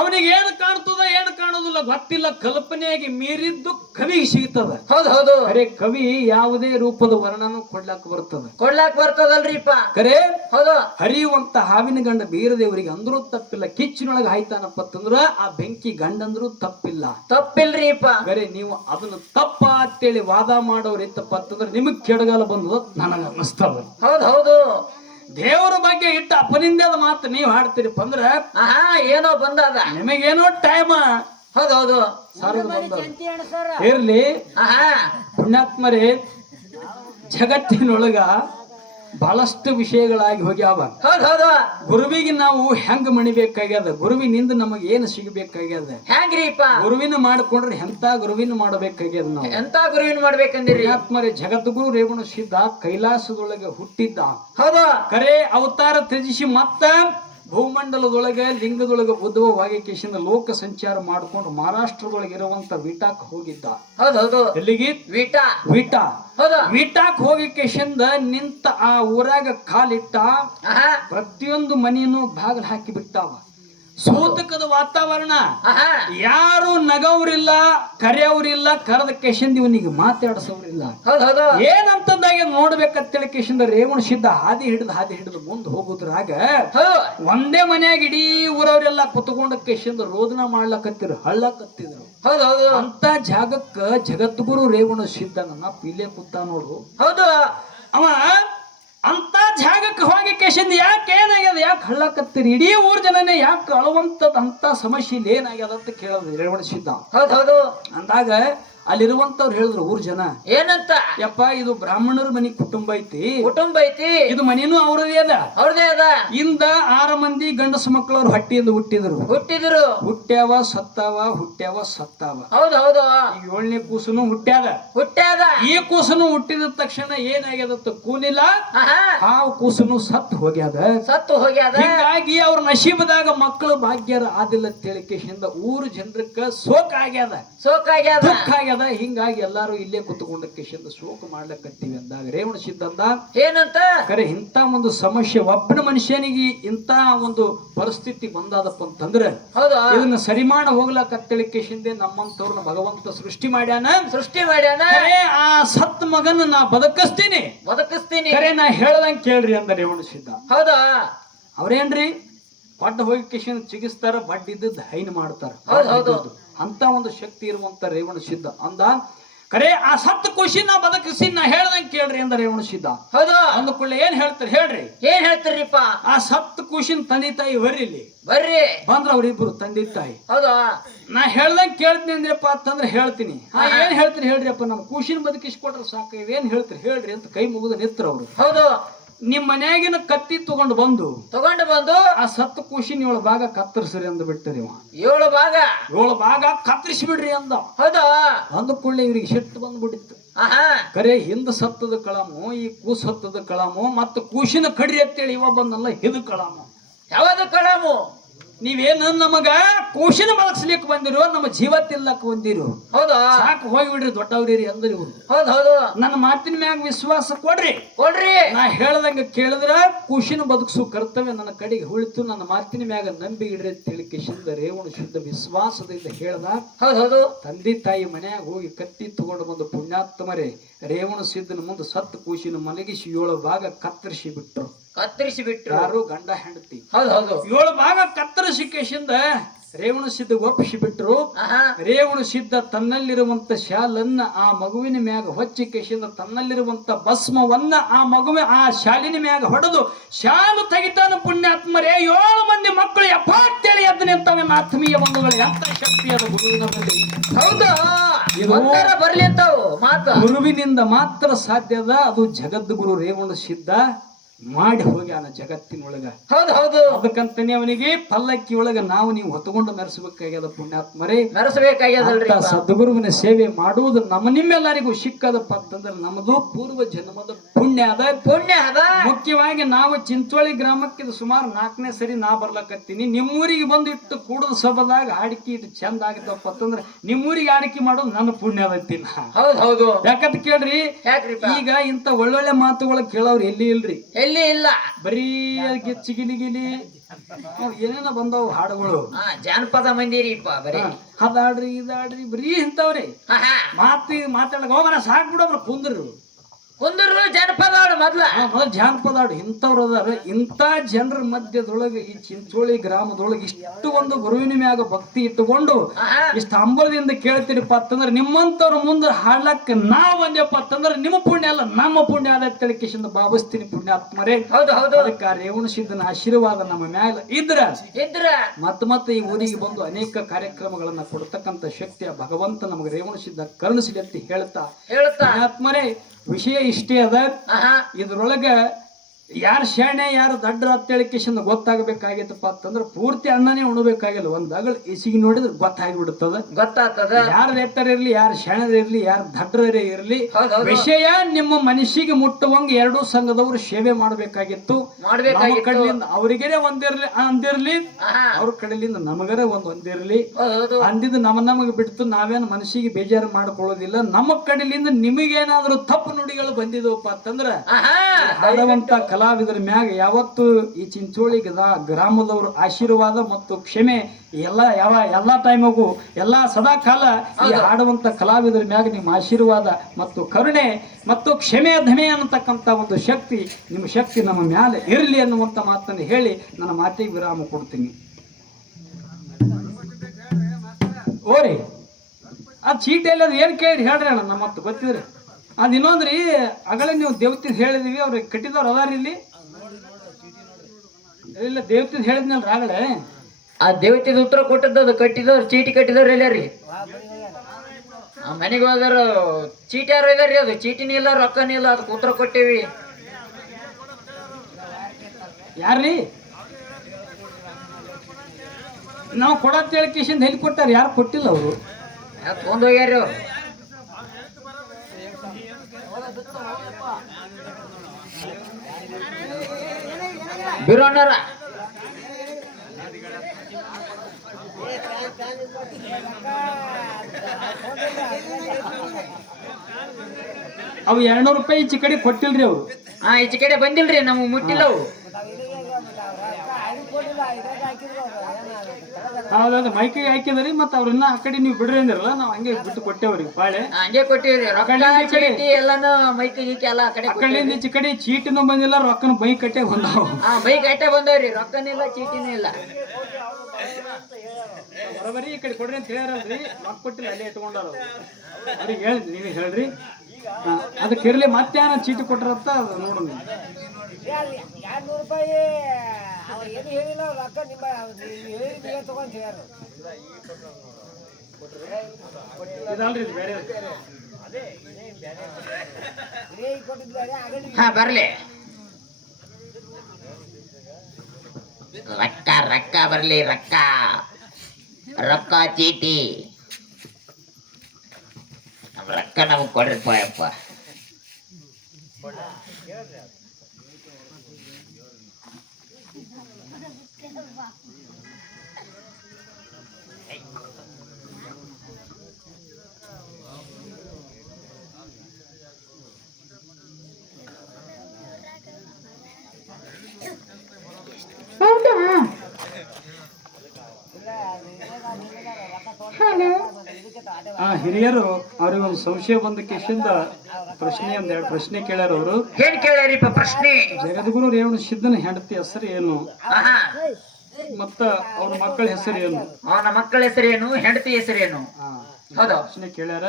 ಅವನಿಗೆ ಏನು ಕಾಣ್ತದ ಏನು ಕಾಣುದಿಲ್ಲ ಗೊತ್ತಿಲ್ಲ. ಕಲ್ಪನೆಯಾಗಿ ಮೀರಿದ್ದು ಕವಿಗೆ ಸಿಗ್ತದ. ಹೌದು ಹೌದು. ಕರೆ ಕವಿ ಯಾವುದೇ ರೂಪದ ವರ್ಣನು ಕೊಡ್ಲಾಕ್ ಬರ್ತದಲ್ರಿಪ್ಪ. ಕರೆ. ಹೌದು. ಹರಿಯುವಂತ ಹಾವಿನ ಗಂಡ ಬೀರದೇವರಿಗೆ ಅಂದ್ರೂ ತಪ್ಪಿಲ್ಲ. ಕಿಚ್ಚಿನೊಳಗೆ ಹಾಯ್ತಾನಪ್ಪ ಅಂತಂದ್ರ ಆ ಬೆಂಕಿ ಗಂಡಂದ್ರು ತಪ್ಪಿಲ್ರಿಪ್ಪ. ಕರೆ ನೀವು ಅದನ್ನ ತಪ್ಪ ಅಂತೇಳಿ ವಾದ ಮಾಡೋರು ಇತ್ತಪ್ಪ ಅಂತಂದ್ರೆ ನಿಮಗ್ ಕೆಡಗಾಲ ಬಂದ ನನಗ ಅನ್ನಿಸ್ತದ. ಹೌದು ಹೌದು. ದೇವರ ಬಗ್ಗೆ ಇಟ್ಟ ಅಪನಿಂದದ ಮಾತು ನೀವ್ ಹಾಡ್ತೀರಿಪ್ಪ ಅಂದ್ರ ಏನೋ ಬಂದದ. ನಿಮಗೇನೋ ಟೈಮ್ ಹೌದೌದು. ಸಾರದು ಬಂದವ. ಇರ್ಲಿ ಆಹಾ ಪುಣ್ಯಾತ್ಮರೇ, ಜಗತ್ತಿನೊಳಗ ಬಹಳಷ್ಟು ವಿಷಯಗಳಾಗಿ ಹೋಗ್ಯಾವ. ಹೌದೌದು. ಗುರುವಿಗೆ ನಾವು ಹೆಂಗ್ ಮಣಿಬೇಕಾಗ್ಯದ, ಗುರುವಿನಿಂದ ನಮಗೆ ಏನು ಸಿಗಬೇಕಾಗ್ಯದ, ಹೆಂಗ್ರಿಪ್ಪ ಗುರುವಿನ ಮಾಡ್ಕೊಂಡ್ರೆ ಎಂತ ಗುರುವಿನ ಮಾಡಬೇಕಾಗ್ಯದ ನಾವು. ಎಂತ ಗುರುವಿನ ಮಾಡ್ಬೇಕಂದಿರಿ? ಪುಣ್ಯಾತ್ಮರೇ, ಜಗದ್ಗುರು ರೇವಣ ಸಿದ್ಧ ಕೈಲಾಸದೊಳಗೆ ಹುಟ್ಟಿದ್ದ. ಹೌದು. ಕರೆ ಅವತಾರ ತ್ಯಜಿಸಿ ಮತ್ತ ಭೂಮಂಡಲದೊಳಗೆ ಲಿಂಗದೊಳಗೆ ಉದ್ಭವವಾಗಿ ಕೇಶಿಂದ ಲೋಕ ಸಂಚಾರ ಮಾಡ್ಕೊಂಡು ಮಹಾರಾಷ್ಟ್ರದೊಳಗೆ ಇರುವಂತ ವಿಟಾಕ್ ಹೋಗಿದ್ದ. ಹೌದೌದು. ಎಲ್ಲಿಗೆ? ವೀಟಾ. ವಿಟಾ. ಹೌದು. ವಿಟಾಕ್ ಹೋಗಿ ಕೇಶಿಂದ ನಿಂತ ಆ ಊರಾಗ ಕಾಲಿಟ್ಟ. ಆಹಾ ಪ್ರತಿಯೊಂದು ಮನೆಯನ್ನು ಬಾಗಿಲು ಹಾಕಿ ಬಿಟ್ಟಾವ. ಸೂತಕದ ವಾತಾವರಣ, ಆಹಾ ಯಾರು ನಗವ್ರಿಲ್ಲ, ಕರೆಯವ್ರಿಲ್ಲ, ಕರೆದ ಕೇಶಿಂದ ಇವನಿಗೆ ಮಾತಾಡ್ಸವ್ರಿಲ್ಲ. ಹೌದೌದು. ಏನಂತಂದಾಗ ನೋಡ್ಬೇಕಂತೇಳಿ ಕೇಶಿಂದ ರೇವಣ ಸಿದ್ಧ ಹಾದಿ ಹಿಡಿದು ಮುಂದೆ ಹೋಗುದ್ರಾಗ ಹೌದು. ಒಂದೇ ಮನ್ಯಾಗ ಇಡೀ ಊರವ್ರೆಲ್ಲ ಕುತ್ಕೊಂಡ ಕೇಶಿಂದ ರೋದನ ಮಾಡ್ಲಕತ್ತಿರು, ಹಳ್ಳಕತ್ತಿದ್ರು. ಹೌದೌದು. ಅಂತ ಜಾಗಕ್ಕ ಜಗದ್ಗುರು ರೇವಣ ಸಿದ್ಧನನ್ನ ಪಿಲೆ ಕುತ್ತ ನೋಡು. ಹೌದು. ಅವ ಅಂತ ಜಾಗಕ್ಕೆ ಹೋಗಿ ಕೇಶಿಂದ ಯಾಕೆ ಏನಾಗ್ಯದ, ಯಾಕೆ ಹಳ್ಳಕತ್ತೀರಿ, ಇಡೀ ಊರ್ ಜನನೇ ಯಾಕೆ ಅಳುವಂತದ್ ಅಂತ ಸಮಸ್ಯೆ ಇಲ್ಲಿ ಏನಾಗ್ಯದ ಅಂತ ಕೇಳಿದ್ರು ರೇವಣ ಸಿದ್ಧ. ಹೌದೌದು. ಅಂದಾಗ ಅಲ್ಲಿರುವಂತವ್ರು ಹೇಳಿದ್ರು ಊರ್ ಜನ, ಏನಂತ? ಯಪ್ಪ ಇದು ಬ್ರಾಹ್ಮಣರ ಮನಿ ಕುಟುಂಬ ಐತಿ, ಕುಟುಂಬ ಐತಿ, ಇದು ಮನಿನೂ ಅವ್ರದೇ ಅದ. ಅವ್ರದೇ ಅದ. ಇಂದ 6 ಮಂದಿ ಗಂಡಸು ಮಕ್ಕಳವ್ರು ಹಟ್ಟಿಯಿಂದ ಹುಟ್ಟಿದ್ರು. ಹುಟ್ಟ್ಯಾವ ಸತ್ತಾವ, ಹುಟ್ಟ್ಯಾವ ಸತ್ತಾವ. ಹೌದೌದು. ಈಗ 7ನೇ ಕೂಸನು ಹುಟ್ಟ್ಯಾದ. ಈ ಕೂಸನು ಹುಟ್ಟಿದ ತಕ್ಷಣ ಏನಾಗ್ಯದತ್ತ ಕೂಲಿಲ್ಲ, ಆ ಕೂಸನು ಸತ್ತು ಹೋಗ್ಯಾದ. ಹೀಗಾಗಿ ಅವ್ರ ನಶೀಬದಾಗ ಮಕ್ಕಳು ಭಾಗ್ಯರ ಆದಿಲ್ಲ ತಿಳಿಕೆಶಿಂದ ಊರು ಜನರಕ್ಕ ಶೋಕ ಆಗ್ಯಾದ. ದುಃಖ ಆಗ್ಯಾದ. ಹಿಂಗಾಗಿ ಎಲ್ಲಾರು ಇಲ್ಲೇ ಕುತ್ಕೊಂಡ ಕೇಶಿಂದ ಶೋಕ ಮಾಡ್ಲಕತ್ತೀವಿ ಅಂದಾಗ ರೇವಣ ಸಿದ್ಧ ಅಂದ, ಏನಂತ? ಕರೆ ಇಂತ ಒಂದು ಸಮಸ್ಯೆ ಒಬ್ಬನ ಮನುಷ್ಯನಿಗೆ ಇಂತ ಒಂದು ಪರಿಸ್ಥಿತಿ ಬಂದಾದಪ್ಪ ಅಂತಂದ್ರೆ ಇದನ್ನ ಸರಿ ಮಾಡ ಹೋಗ್ಲಕತ್ತೇಳಿ ಕೇಶಿಂದೆ ನಮ್ಮಂತವ್ರನ್ನ ಭಗವಂತ ಸೃಷ್ಟಿ ಮಾಡ್ಯಾನ. ಕರೆ ಆ ಸತ್ ಮಗನ ನಾ ಬದುಕಿಸ್ತೀನಿ. ಕರೆ ನಾ ಹೇಳ್ದಂಗ್ ಕೇಳ್ರಿ ಅಂದ ರೇವಣ ಸಿದ್ಧ. ಹೌದಾ? ಅವ್ರೇನ್ರಿ ಪಡ್ಡ ಹೋಗಿ ಕೇಶಿಂದ ಚಿಗಿಸ್ತಾರ, ಬಡ್ಡಿದ್ದ ಹೈನ್ ಮಾಡ್ತಾರ. ಅಂತ ಒಂದು ಶಕ್ತಿ ಇರುವಂತ ರೇವಣ ಸಿದ್ಧ ಅಂದ. ಕರೆ ಆ ಸತ್ತು ಖುಷಿ ನಾ ಬದುಕಿಸಿ ನಾ ಹೇಳ್ದಂಗ್ ಕೇಳ್ರಿ ಅಂದ ರೇವಣ ಸಿದ್ಧ. ಹೌದು. ಅಂದ ಕೂಡಲೇ ಏನ್ ಹೇಳ್ತಾರೆ ಹೇಳ್ರಿ? ಏನ್ ಹೇಳ್ತಾರ್ರಿಪ್ಪ? ಆ ಸತ್ತು ಖುಷಿನ ತಂದೆ ತಾಯಿ ಬರ್ರಿ ಇಲ್ಲಿ ಬರ್ರಿ ಬಂದ್ರ ಅವ್ರಿಬ್ರು ತಂದೆ ತಾಯಿ. ಹೌದಾ? ನಾ ಹೇಳ್ದಂಗ್ ಕೇಳ್ತೀನಿ ಅಂದ್ರಪ್ಪ ಅಂತಂದ್ರೆ ಹೇಳ್ತೀನಿ. ಏನ್ ಹೇಳ್ತೀರಿ ಹೇಳ್ರಿಪ್ಪ, ನಮ್ ಖುಷಿನ ಬದುಕಿಸ್ಕೊಟ್ರೆ ಸಾಕು, ಇವೇನ್ ಹೇಳ್ತೀರಿ ಹೇಳ್ರಿ ಅಂತ ಕೈ ಮುಗಿದ ನಿತ್ರ ಅವ್ರು. ಹೌದು. ನಿಮ್ ಮನ್ಯಾಗಿನ ಕತ್ತಿ ತಗೊಂಡು ಬಂದು ಆ ಸತ್ತು ಖುಷಿನ 7 ಭಾಗ ಕತ್ತರಿಸ್ರಿ ಅಂದ್ ಬಿಟ್ಟರಿ. 7 ಭಾಗ ಕತ್ತರಿಸಿ ಬಿಡ್ರಿ ಅಂದ. ಹೌದಾ? ಅಂದ ಕೂಡಲೇ ಇವ್ರಿಗೆ ಸಿಟ್ಟು ಬಂದ್ಬಿಟ್ಟಿತ್ತು. ಕರೆ ಹಿಂದ ಸತ್ತದ ಕಳಮು, ಈ ಕೂಸ್ ಸತ್ತದ ಕಳಮು, ಮತ್ತ ಕೂಸಿನ ಕಡ್ರಿ ಅಂತೇಳಿ ಇವ ಬಂದಲ್ಲ ಇದು ಕಳಮು. ಯಾವ್ದು ಕಳಮು? ನೀವೇನು ನಮಗ ಕೂಸಿನ ಬದುಕ್ಸ್ಲಿಕ್ಕೆ ಬಂದಿರೋ, ನಮ್ಮ ಜೀವ ತಿಲ್ಲಕ್ ಬಂದಿರು. ಹೌದಾ? ಸಾಕು ಹೋಗ್ಬಿಡ್ರಿ ದೊಡ್ಡವ್ರಿ ಅಂದ್ರಿ ಇವ್ರು. ಹೌದು. ನನ್ನ ಮಾತಿನ ಮ್ಯಾಗ ವಿಶ್ವಾಸ ಕೊಡ್ರಿ. ನಾ ಹೇಳ್ದಂಗ ಕೇಳಿದ್ರ ಕೂಸಿನ ಬದುಕ್ಸು ಕರ್ತವ್ಯ ನನ್ನ ಕಡೆಗೆ ಉಳಿತು, ನನ್ನ ಮಾತಿನ ಮ್ಯಾಗ ನಂಬಿ ಇಡ್ರಿ ಅಂತ ಹೇಳಿ ಕಿಶಿಂದ ರೇವಣ ಸಿದ್ಧ ವಿಶ್ವಾಸದಿಂದ ಹೇಳ್ದ. ಹೌದು. ತಂದೆ ತಾಯಿ ಮನ್ಯಾಗ ಹೋಗಿ ಕತ್ತಿ ತಗೊಂಡು ಬಂದು ಪುಣ್ಯಾತ್ಮರೇ ರೇವಣ ಸಿದ್ಧನ ಮುಂದೆ ಸತ್ತು ಕೂಸಿನ ಮಲಗಿಸಿ 7 ಭಾಗ ಕತ್ತರಿಸಿ ಬಿಟ್ರು. ಯಾರು? ಗಂಡ ಹೆಂಡತಿ. 7 ಭಾಗ ಕತ್ತರಿಸಿ ಕೇಶಿಂದ ರೇವಣ ಸಿದ್ಧ ಒಪ್ಪಿಸಿ ಬಿಟ್ರು. ರೇವಣ ಸಿದ್ಧ ತನ್ನಲ್ಲಿರುವಂತ ಶಾಲನ್ನ ಆ ಮಗುವಿನ ಮ್ಯಾಗ ಹೊಚ್ಚಿ ಕೇಶಿಂದ ತನ್ನಲ್ಲಿರುವಂತ ಭಸ್ಮವನ್ನ ಆ ಶಾಲಿನ ಮ್ಯಾಗ ಹೊಡೆದು ಶಾಲು ತೆಗಿತಾನ. ಪುಣ್ಯಾತ್ಮರೇ 7 ಮಂದಿ ಮಕ್ಕಳು 70 ಎದ್ದು ನಿಂತವ. ಆತ್ಮೀಯ ಬಂಧುಗಳು, ಎಂತ ಶಕ್ತಿ ಅದು ಗುರುವಿನ ಬಳಿ. ಹೌದಾ? ಬರ್ಲಿ ಅಂತಾವು ಮಾತು ಗುರುವಿನಿಂದ ಮಾತ್ರ ಸಾಧ್ಯ ಅದ. ಅದು ಜಗದ್ಗುರು ರೇವಣ ಸಿದ್ಧ ಮಾಡಿ ಹೋಗ್ಯಾನ ಜಗತ್ತಿನೊಳಗ. ಹೌದು. ಅದಕ್ಕಂತಾನೆ ಅವನಿಗೆ ಪಲ್ಲಕ್ಕಿ ಒಳಗ ನಾವು ನೀವು ಹೊತ್ತುಕೊಂಡು ಮೆರೆಸಬೇಕಾಗ್ಯದ. ಪುಣ್ಯಾತ್ಮರೇ, ಮೆರೆಸಬೇಕಾಗ್ಯದಲ್ರಿ. ಸದ್ಗುರುವಿನ ಸೇವೆ ಮಾಡುವುದು ನಿಮ್ಮೆಲ್ಲರಿಗೂ ಸಿಕ್ಕದಪ್ಪ ಅಂತಂದ್ರೆ ನಮ್ಮದು ಪೂರ್ವ ಜನ್ಮದ ಪುಣ್ಯ ಅದ. ಮುಖ್ಯವಾಗಿ ನಾವು ಚಿಂಚೋಳಿ ಗ್ರಾಮಕ್ಕೆ ಸುಮಾರು 4ನೇ ಸರಿ ನಾ ಬರ್ಲಕತ್ತೀನಿ. ನಿಮ್ಮೂರಿಗೆ ಬಂದು ಇಟ್ಟು ಕೂಡದ ಸಭದಾಗ ಆಡಿಕೆ ಇಟ್ಟು ಚಂದ ಆಗಿದ್ದಪ್ಪ ಅಂತಂದ್ರೆ ನಿಮ್ಮೂರಿಗೆ ಆಡಿಕೆ ಮಾಡೋದು ನನ್ನ ಪುಣ್ಯ ಅದೈತಿ. ಹೌದು. ಯಾಕಂತ ಕೇಳ್ರಿ, ಈಗ ಇಂತ ಒಳ್ಳೊಳ್ಳೆ ಮಾತುಗಳು ಕೇಳೋರು ಎಲ್ಲಿ ಇಲ್ರಿ. ಇಲ್ಲ, ಬರೀ ಗಿಲಿ ಏನೇನ ಬಂದವು ಹಾಡುಗಳು. ಜಾನಪದ ಮಂದಿರಿಪ್ಪ, ಬರೀ ಅದಾಡ್ರಿ ಇದಾಡ್ರಿ ಬರೀ ಇಂತವ್ರಿ ಮಾತಾಡಕ್ ಹೋಗೋಣ. ಸಾಕ್ ಬಿಡೋಬ್ರ ಕುಂದ್ರು ಕುಂದೂರು ಜನಪದ ಹಾಡು ಮೊದ್ಲ ಜಾನಪದ ಹಾಡು ಇಂಥವ್ರು ಅದಾರ. ಇಂಥ ಜನರ ಮಧ್ಯದೊಳಗೆ ಈ ಚಿಂಚೋಳಿ ಗ್ರಾಮದೊಳಗೆ ಇಷ್ಟು ಒಂದು ಗುರುವಿನ ಮ್ಯಾಗ ಭಕ್ತಿ ಇಟ್ಟುಕೊಂಡು ಇಷ್ಟು ಹಂಬಲದಿಂದ ಕೇಳ್ತೀರಿಪ್ಪ ಅಂತಂದ್ರೆ ನಿಮ್ಮಂತವ್ರ ಮುಂದೆ ಹಾಡ್ಲಕ್ಕ ನಾವ್ ಒಂದೇಪ್ಪ ಅಂತಂದ್ರೆ ನಿಮ್ಮ ಪುಣ್ಯ ಅಲ್ಲ ನಮ್ಮ ಪುಣ್ಯ ಆದ ತಿಳಿಕಿಸಿಂದ ಭಾವಿಸ್ತೀನಿ ಪುಣ್ಯಾತ್ಮರೇ. ಹೌದು ಹೌದು. ಅದಕ್ಕೆ ರೇವಣ ಸಿದ್ದನ ಆಶೀರ್ವಾದ ನಮ್ಮ ಮ್ಯಾಲ ಇದ್ರ ಮತ್ತೆ ಈ ಊರಿಗೆ ಬಂದು ಅನೇಕ ಕಾರ್ಯಕ್ರಮಗಳನ್ನ ಕೊಡ್ತಕ್ಕಂತ ಶಕ್ತಿಯ ಭಗವಂತ ನಮಗೆ ರೇವಣ ಸಿದ್ಧ ಕರುಣಿಸಲಿ ಅಂತ ಹೇಳ್ತಾ ಪುಣ್ಯಾತ್ಮರೇ ವಿಷಯ ಇಷ್ಟೇ ಅದ. ಇದ್ರೊಳಗ ಯಾರು ಶಾಣೆ ಯಾರು ದಡ್ರ ಅಂತೇಳಿ ಕಿಶನ್ ಗೊತ್ತಾಗಬೇಕಾಗಿತ್ತಪ್ಪ ಅಂತಂದ್ರೆ ಪೂರ್ತಿ ಅನ್ನನೇ ಉಣಬೇಕಾಗಿಲ್ಲ. ಒಂದ್ ಅಗಳ ಇಸಿಗೆ ನೋಡಿದ್ರೆ ಗೊತ್ತಾಗ್ಬಿಡುತ್ತದ, ಗೊತ್ತಾಗ್ತದ. ಯಾರು ಎತ್ತರ ಇರ್ಲಿ, ಯಾರು ಶಾಣರ ಇರ್ಲಿ, ಯಾರು ದಡ್ರರೇ ಇರ್ಲಿ, ವಿಷಯ ನಿಮ್ಮ ಮನಸ್ಸಿಗೆ ಮುಟ್ಟುವಂಗ ಎರಡೂ ಸಂಘದವರು ಸೇವೆ ಮಾಡಬೇಕಾಗಿತ್ತು. ಕಡೆಯಿಂದ ಅವರಿಗೇ ಒಂದಿರ್ಲಿ ಅಂದಿರ್ಲಿ, ಅವ್ರ ಕಡೆಯಿಂದ ನಮಗರ ಒಂದಿರ್ಲಿ ಅಂದಿದ್ದು ನಮಗೆ ಬಿಡ್ತು. ನಾವೇನು ಮನಸ್ಸಿಗೆ ಬೇಜಾರು ಮಾಡ್ಕೊಳ್ಳೋದಿಲ್ಲ. ನಮ್ಮ ಕಡೆಯಿಂದ ನಿಮಗೇನಾದ್ರೂ ತಪ್ಪು ನುಡಿಗಳು ಬಂದಿದವಪ್ಪ ಅಂತಂದ್ರ ಹಾಡುವಂತ ಕಲಾವಿದರ ಮ್ಯಾಗ ಯಾವತ್ತು ಈ ಚಿಂಚೋಳಿ ಗ್ರಾಮದವರು ಆಶೀರ್ವಾದ ಮತ್ತು ಕ್ಷಮೆ ಎಲ್ಲಾ ಟೈಮಿಗೂ ಎಲ್ಲಾ ಸದಾ ಕಾಲ ಈ ಹಾಡುವಂತ ಕಲಾವಿದರ ಮ್ಯಾಗ ನಿಮ್ಮ ಆಶೀರ್ವಾದ ಮತ್ತು ಕರುಣೆ ಮತ್ತು ಕ್ಷಮೆ ಧಮೆ ಅನ್ನತಕ್ಕಂತ ಒಂದು ಶಕ್ತಿ, ನಿಮ್ಮ ಶಕ್ತಿ ನಮ್ಮ ಮ್ಯಾಲೆ ಇರಲಿ ಅನ್ನುವಂತ ಮಾತನ್ನು ಹೇಳಿ ನನ್ನ ಮಾತಿಗೆ ವಿರಾಮ ಕೊಡ್ತೀನಿ. ಓರಿ ಆ ಚೀಟಿಯಲ್ಲಿ ಅದು ಏನ್ ಕೇಳಿ ಹೇಳ್ರಿ ಅಣ್ಣ, ನಮ್ಮ ಮತ್ತೆ ಗೊತ್ತಿದ್ರಿ. ಅದ್ ಇನ್ನೊಂದ್ರಿ ಅಗಳೇ ನೀವು ದೇವತಿದ್ ಹೇಳಿದೀವಿ, ಅವ್ರಿಗೆ ಕಟ್ಟಿದವ್ರು ಅದಾರ ಇಲ್ಲಿ ಇಲ್ಲ ದೇವತಿದ್ ಹೇಳಿದ್ನಲ್ರಿ ಆಗಲೇ. ಆ ದೇವತಿದ ಉತ್ತರ ಕೊಟ್ಟದ್ದು ಕಟ್ಟಿದವ್ರು ಚೀಟಿ ಕಟ್ಟಿದವ್ರು ಎಲ್ಲಾರಿ ಮನೆಗೆ ಹೋದಾರ ಚೀಟಿ ಯಾರು ಇದಾರಿ, ಅದು ಚೀಟಿನೂ ಇಲ್ಲ ರೊಕ್ಕನೂ ಇಲ್ಲ, ಅದಕ್ಕೆ ಉತ್ತರ ಕೊಟ್ಟೇವಿ. ಯಾರ್ರೀ ನಾವು ಕೊಡತ್ ಹೇಳಿ ಕಿಶನ್ ಹೇಳಿ ಕೊಟ್ಟಾರ, ಯಾರು ಕೊಟ್ಟಿಲ್ಲ ಅವರು ತಗೊಂಡ್ ಹೋಗ್ಯಾರಿ ಅವ್ರು. ಬಿರೋಣ್ಣರ ಅವು 200 ರೂಪಾಯಿ ಈಚೆ ಕಡೆ ಕೊಟ್ಟಿಲ್ರಿ ಅವ್ರು. ಈಚೆ ಕಡೆ ಬಂದಿಲ್ರಿ, ನಮಗ್ ಮುಟ್ಟಿಲ್ಲ ಅವು. ಹೌದೌದು ಮೈಕಿಗೆ ಹಾಕಿದ್ರಿ, ಮತ್ತೆ ಅವ್ರನ್ನ ಆ ಕಡೆ ನೀವು ಬಿಡ್ರಿ ಅಂದಿರಲ್ಲ, ನಾವು ಹಂಗೆ ಬಿಟ್ಟು ಕೊಟ್ಟೇವ್ರಿ ಬಾಳೆ ಹಂಗೆ ಕೊಟ್ಟಿವ್ರಿ. ಎಲ್ಲಾನು ಮೈಕಿ ಗೀಕಿ ಎಲ್ಲ ಆ ಕಡೆ ಈಚೆ ಕಡೆ ಚೀಟಿನೂ ಬಂದಿಲ್ಲ, ರೊಕ್ಕನ ಬೈ ಕಟ್ಟೆ ಬಂದಾವ. ಬೈ ಕಟ್ಟೆ ಬಂದವ್ರಿ, ರೊಕ್ಕನೂ ಇಲ್ಲ ಚೀಟಿನೂ ಇಲ್ಲ. ಬರೋಬರಿ ಈ ಕಡೆ ಕೊಡ್ರಿ ಅಂತ ಹೇಳ್ಯಾರಲ್ರಿ, ರೊಕ್ಕ ಕೊಟ್ಟಿಲ್ಲ ಅಲ್ಲೇ ಇಟ್ಕೊಂಡಾರ ಅವ್ರಿಗೆ ಹೇಳಿದ್ರಿ, ನೀವೇ ಹೇಳ್ರಿ. ಅದಕ್ಕೆ ಇರ್ಲಿ ಮತ್ತೆ ಏನ ಚೀಟಿ ಕೊಟ್ರಂತ ಅದು ನೋಡೋಣ. 200 ರೂಪಾಯಿ ಏನು ಹೇಳಿಲ್ಲ, ರೊಕ್ಕ ನಿಮ್ಮ ಹೇಳಿ ತಗೊಂಡು ಹೇಳ್ಯಾರ. ಇದಲ್ರಿ ಇದು ಬೇರೆ. ಹಾ ಬರ್ಲಿ, ರೊಕ್ಕ ರೊಕ್ಕ ಬರ್ಲಿ, ರೊಕ್ಕ ರೊಕ್ಕ ಚೀಟಿ ನಮ್ಮ ರೊಕ್ಕ ನಮಗ್ ಕೊಡ್ರಿಪ್ಪ ಯಪ್ಪ. ಹಿರಿಯರು ಅವ್ರಿಗೆ ಒಂದು ಸಂಶಯ ಬಂದ ಕೇಶಿಂದ ಪ್ರಶ್ನೆ ಒಂದೆರಡು ಪ್ರಶ್ನೆ ಕೇಳ್ಯಾರ. ಅವರು ಏನ್ ಕೇಳ್ಯಾರಿಪ್ಪ ಪ್ರಶ್ನೆ? ಜಗದ್ಗುರು ರೇವಣ ಸಿದ್ದನ ಹೆಂಡತಿ ಹೆಸರು ಏನು, ಮತ್ತ ಅವ್ರ ಮಕ್ಕಳ ಹೆಸರು ಏನು, ಅವನ ಮಕ್ಕಳ ಹೆಸರೇನು, ಹೆಂಡತಿ ಹೆಸರೇನು? ಹೌದು ಪ್ರಶ್ನೆ ಕೇಳ್ಯಾರ.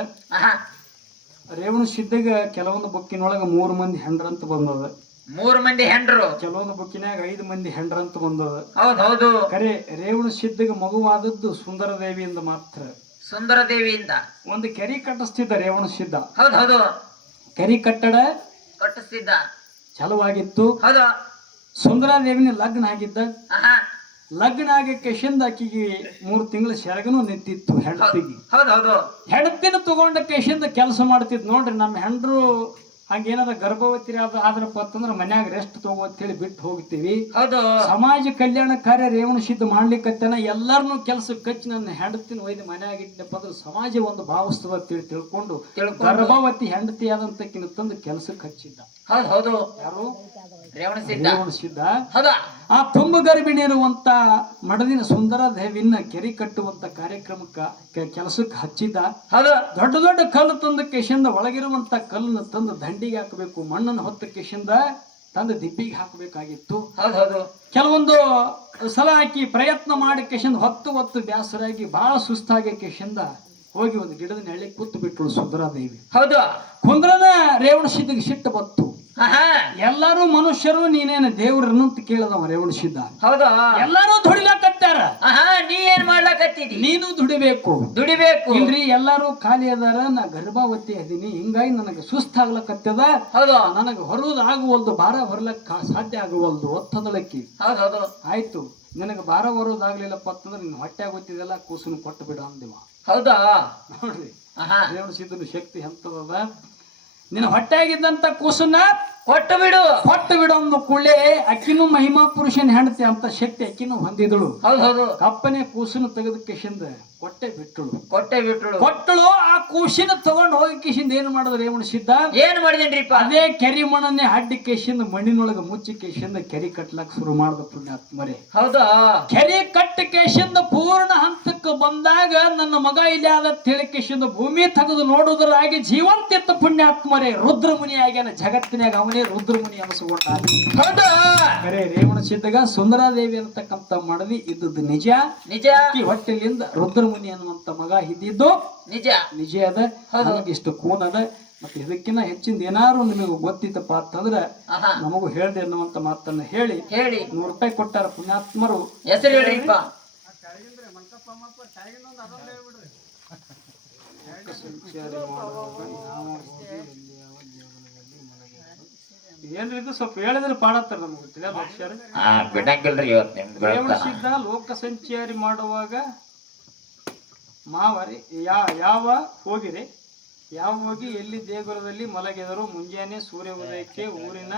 ರೇವಣ ಸಿದ್ದಗ ಕೆಲವೊಂದು ಬುಕ್ಕಿನೊಳಗ 3 ಮಂದಿ ಹೆಂಡ್ರಂತ ಬಂದದ, 3 ಮಂದಿ ಹೆಂಡ್ರು. ಕೆಲವೊಂದು ಬುಕ್ಕಿನಾಗ 5 ಮಂದಿ ಹೆಂಡ್ರಂತ ಬಂದದ. ಹೌದು ಕರೆ ರೇವಣ ಸಿದ್ದಗ ಮಗುವಾದದ್ದು ಸುಂದರ ದೇವಿಯಿಂದ ಮಾತ್ರ. ಸುಂದರ ದೇವಿಯಿಂದ ಒಂದು ಕೆರಿ ಕಟ್ಟಿಸ್ತಿದ್ದ ರೇವಣ ಸಿದ್ಧ. ಹೌದು ಕೆರಿ ಕಟ್ಟಡ ಕಟ್ಟಿಸ್ತಿದ್ದ, ಚಲುವಾಗಿತ್ತು. ಹೌದು. ಸುಂದರ ದೇವಿನ ಲಗ್ನ ಆಗಿದ್ದ. ಲಗ್ನ ಆಗಿ ಕೆಶಿಂದ ಆಕಿಗೆ 3 ತಿಂಗಳ ಸೆರಗನು ನಿಂತಿತ್ತು ಹೆಂಡತಿಗೆ. ಹೌದು. ಹೆಂಡತಿನ ತಗೊಂಡ ಕೆಶಿಂದ ಕೆಲಸ ಮಾಡ್ತಿದ್. ನೋಡ್ರಿ ನಮ್ಮ ಹೆಂಡ್ರು ಹಂಗೇನಾರ ಗರ್ಭವತಿ ಆದ್ರಪ್ಪ ಅಂತಂದ್ರೆ ಮನ್ಯಾಗ ರೆಸ್ಟ್ ತಗೋತೇಳಿ ಬಿಟ್ಟು ಹೋಗ್ತೀವಿ. ಹೌದು. ಸಮಾಜ ಕಲ್ಯಾಣ ಕಾರ್ಯ ರೇವಣ ಸಿದ್ಧ ಮಾಡ್ಲಿಕ್ಕತ್ತನ ಎಲ್ಲಾರನು ಕೆಲಸಕ್ಕೆ ಹಚ್ಚಿ ನನ್ನ ಹೆಂಡತಿನ ಒಯ್ದು ಮನ್ಯಾಗ ಇಟ್ಟಪ್ಪ ಅಂದ್ರೆ ಸಮಾಜ ಒಂದು ಭಾವಿಸ್ತದ ತಿಳ್ಕೊಂಡು ಗರ್ಭವತಿ ಹೆಂಡತಿ ಆದಂತಕ್ಕಿನ ತಂದು ಕೆಲಸಕ್ಕೆ ಹಚ್ಚಿದ್ದ. ಹೌದು ಹೌದು ಯಾರು? ರೇವಣ ಸಿದ್ಧ. ರೇವಣ ಸಿದ್ಧ. ಹೌದಾ? ಆ ತುಂಬ ಗರ್ಭಿಣಿ ಇರುವಂತ ಮಡದಿನ ಸುಂದರ ದೇವಿನ ಕೆರೆ ಕಟ್ಟುವಂತ ಕಾರ್ಯಕ್ರಮಕ್ಕೆ ಕೆಲಸಕ್ಕೆ ಹಚ್ಚಿದ್ದ. ಹೌದು ದೊಡ್ಡ ದೊಡ್ಡ ಕಲ್ಲು ತಂದ ಕೇಶಿಂದ ಒಳಗಿರುವಂತ ಕಲ್ಲನ್ನು ತಂದು ದಂಡಿಗೆ ಹಾಕಬೇಕು, ಮಣ್ಣನ್ನು ಹೊತ್ತ ಕೇಶಿಂದ ತಂದು ದಿಬ್ಬಿಗೆ ಹಾಕಬೇಕಾಗಿತ್ತು. ಹೌದು ಹೌದು ಕೆಲವೊಂದು ಸಲ ಹಾಕಿ ಪ್ರಯತ್ನ ಮಾಡಿ ಕೇಶಿಂದ ಹೊತ್ತು ಬ್ಯಾಸರಾಗಿ ಬಹಳ ಸುಸ್ತಾಗಿ ಕೇಶಿಂದ ಹೋಗಿ ಒಂದು ಗಿಡದ ನೆಳ್ಳಿ ಕೂತು ಬಿಟ್ಟಳು ಸುಂದರಾದೇವಿ. ಹೌದು. ಕುಂದ್ರನ ರೇವಣ ಸಿದ್ಧಿಗೆ ಸಿಟ್ಟು ಬತ್ತು. ಆಹಾ. ಎಲ್ಲಾರು ಮನುಷ್ಯರು ನೀನೇನು ದೇವ್ರನ್ನು ಅಂತ ಕೇಳದವ ರೇವಣ ಸಿದ್ಧ. ಹೌದು. ಎಲ್ಲಾರು ದುಡಿಲಾಕತ್ತಾರ, ಆಹಾ, ನೀ ಏನ್ ಮಾಡ್ಲಾಕತ್ತಿದಿ? ನೀನು ದುಡಿಬೇಕು. ದುಡಿಬೇಕು. ಇಲ್ರಿ ಎಲ್ಲಾರು ಖಾಲಿ ಅದಾರ, ನಾ ಗರ್ಭವತಿ ಅದೀನಿ, ಹಿಂಗಾಗಿ ನನಗೆ ಸುಸ್ತಾಗ್ಲಕತ್ತದ, ಹೌದು. ನನಗೆ ಹೊರೋದು ಆಗುವಲ್ದು, ಭಾರ ಹೊರ್ಲಕ್ಕ ಸಾಧ್ಯ ಆಗುವಲ್ದು ಒತ್ತದಳಕ್ಕಿ. ಹೌದು ಹೌದು. ಆಯ್ತು, ನಿನಗೆ ಭಾರ ಹೊರೋದಾಗ್ಲಿಲ್ಲಪ್ಪ ಅಂತಂದ್ರೆ ನಿನ್ನ ಹೊಟ್ಟೆ ಗೊತ್ತಿದೆಲ್ಲ ಕೂಸನ್ನು ಕೊಟ್ಟು ಬಿಡ ಅಂದಿವ. ಹೌದಾ? ನೋಡ್ರಿ ಆಹಾ. ರೇವಣ ಸಿದ್ಧನ ಶಕ್ತಿ ಎಂತದ. ನಿನ್ನ ಹೊಟ್ಟೆ ಆಗಿದ್ದಂತ ಕೂಸನ್ನ ಕೊಟ್ಟು ಬಿಡು. ಕೊಟ್ಟು ಬಿಡು ಅಂದ ಕೂಡಲೇ ಅಕ್ಕಿನೂ ಮಹಿಮಾ ಪುರುಷನ ಹೆಂಡತಿ ಅಂತ ಶಕ್ತಿ ಅಕ್ಕಿನೂ ಹೊಂದಿದಳು. ಹೌದು ಹೌದು. ಕಪ್ಪನೆ ಕೂಸನ್ನು ತೆಗೆದ ಕಿಶಿಂದ ಕೊಟ್ಟೆ ಬಿಟ್ಟಳು. ಕೊಟ್ಟೆ ಬಿಟ್ರು. ಕೊಟ್ಟಳು. ಆ ಕೂಸಿನ ತಗೊಂಡು ಹೋಗಿ ಕಿಶಿಂದ ಏನು ಮಾಡಿದ್ರು ರೇವಣ ಸಿದ್ಧ? ಏನ್ ಮಾಡಿದೇನ್ರಿಪ್ಪ? ಅದೇ ಕೆರಿ ಮಣ್ಣನ್ನೇ ಹಡ್ಡಿ ಕೇಶಿಂದ ಮಣ್ಣಿನೊಳಗೆ ಮುಚ್ಚಿ ಕೇಶಿಂದ ಕೆರಿ ಕಟ್ಲಕ್ ಶುರು ಮಾಡ್ದ ಪುಣ್ಯಾತ್ಮರೇ. ಹೌದಾ? ಕೆರೆ ಕಟ್ಟ ಕೇಶಿಂದ ಪೂರ್ಣ ಹಂತಕ್ಕೆ ಬಂದಾಗ ನನ್ನ ಮಗ ಇಲ್ಲಿ ಆದ ತಿಳಿ ಕೇಶಿಂದ ಭೂಮಿ ತೆಗೆದು ನೋಡುವುದರಾಗಿ ಜೀವಂತಿತ್ತ ಪುಣ್ಯಾತ್ಮರೇ. ರುದ್ರಮುನಿ ಆಗ್ಯಾನ ಜಗತ್ತಿನಾಗ, ಅವನೇ ರುದ್ರಮುನಿ ಅನಿಸ್ಕೊಂಡ. ಹೌದಾ? ಕರೆ ರೇವಣ ಸಿದ್ಧಗ ಸುಂದರಾದೇವಿ ಅಂತಕ್ಕಂಥ ಮಡದಿ ಇದ್ದದ್ದು ನಿಜ. ನಿಜ. ಅಕ್ಕಿ ಹೊಟ್ಟೆಲಿಂದ ರುದ್ರಮುನಿ ಅನ್ನುವಂತ ಮಗ ಇದ್ದಿದ್ದು ನಿಜ. ನಿಜ ಅದ. ಇಷ್ಟು ಕೂನ್ ಅದ. ಮತ್ತೆ ಇದಕ್ಕಿಂತ ಹೆಚ್ಚಿಂದ ಏನಾರು ನಿಮಗೆ ಗೊತ್ತಿತ್ತಪ್ಪ ಅಂತಂದ್ರ ಆಹಾ. ನಮಗೂ ಹೇಳ್ದೆ ಅನ್ನುವಂತ ಮಾತನ್ನ ಹೇಳಿ ಹೇಳಿ. 100 ರೂಪಾಯಿ ಕೊಟ್ಟಾರ ಪುಣ್ಯಾತ್ಮರು. ಹೆಸರು ಹೇಳ್ರಿಪ್ಪ. ಏನ್ರಿ ಇದು ಸ್ವಲ್ಪ ಹೇಳಿದ್ರೆ ಪಾಡತ್ತಾರ ನಮ್ಗೆ ತಿಳಿಯಲ್ಲ ಅಕ್ಷರ. ಬಿಡಂಗಿಲ್ರಿ ಇವತ್ತು ನಿಮ್ಗೆ. ರೇವಣ ಸಿದ್ಧ ಲೋಕ ಸಂಚಾರಿ ಮಾಡುವಾಗ ಮಾವರಿ ಯಾವ ಹೋಗಿರಿ, ಯಾವ ಹೋಗಿ ಎಲ್ಲಿ ದೇಗುಲದಲ್ಲಿ ಮಲಗಿದರು, ಮುಂಜಾನೆ ಸೂರ್ಯ ಉದಯಕ್ಕೆ ಊರಿನ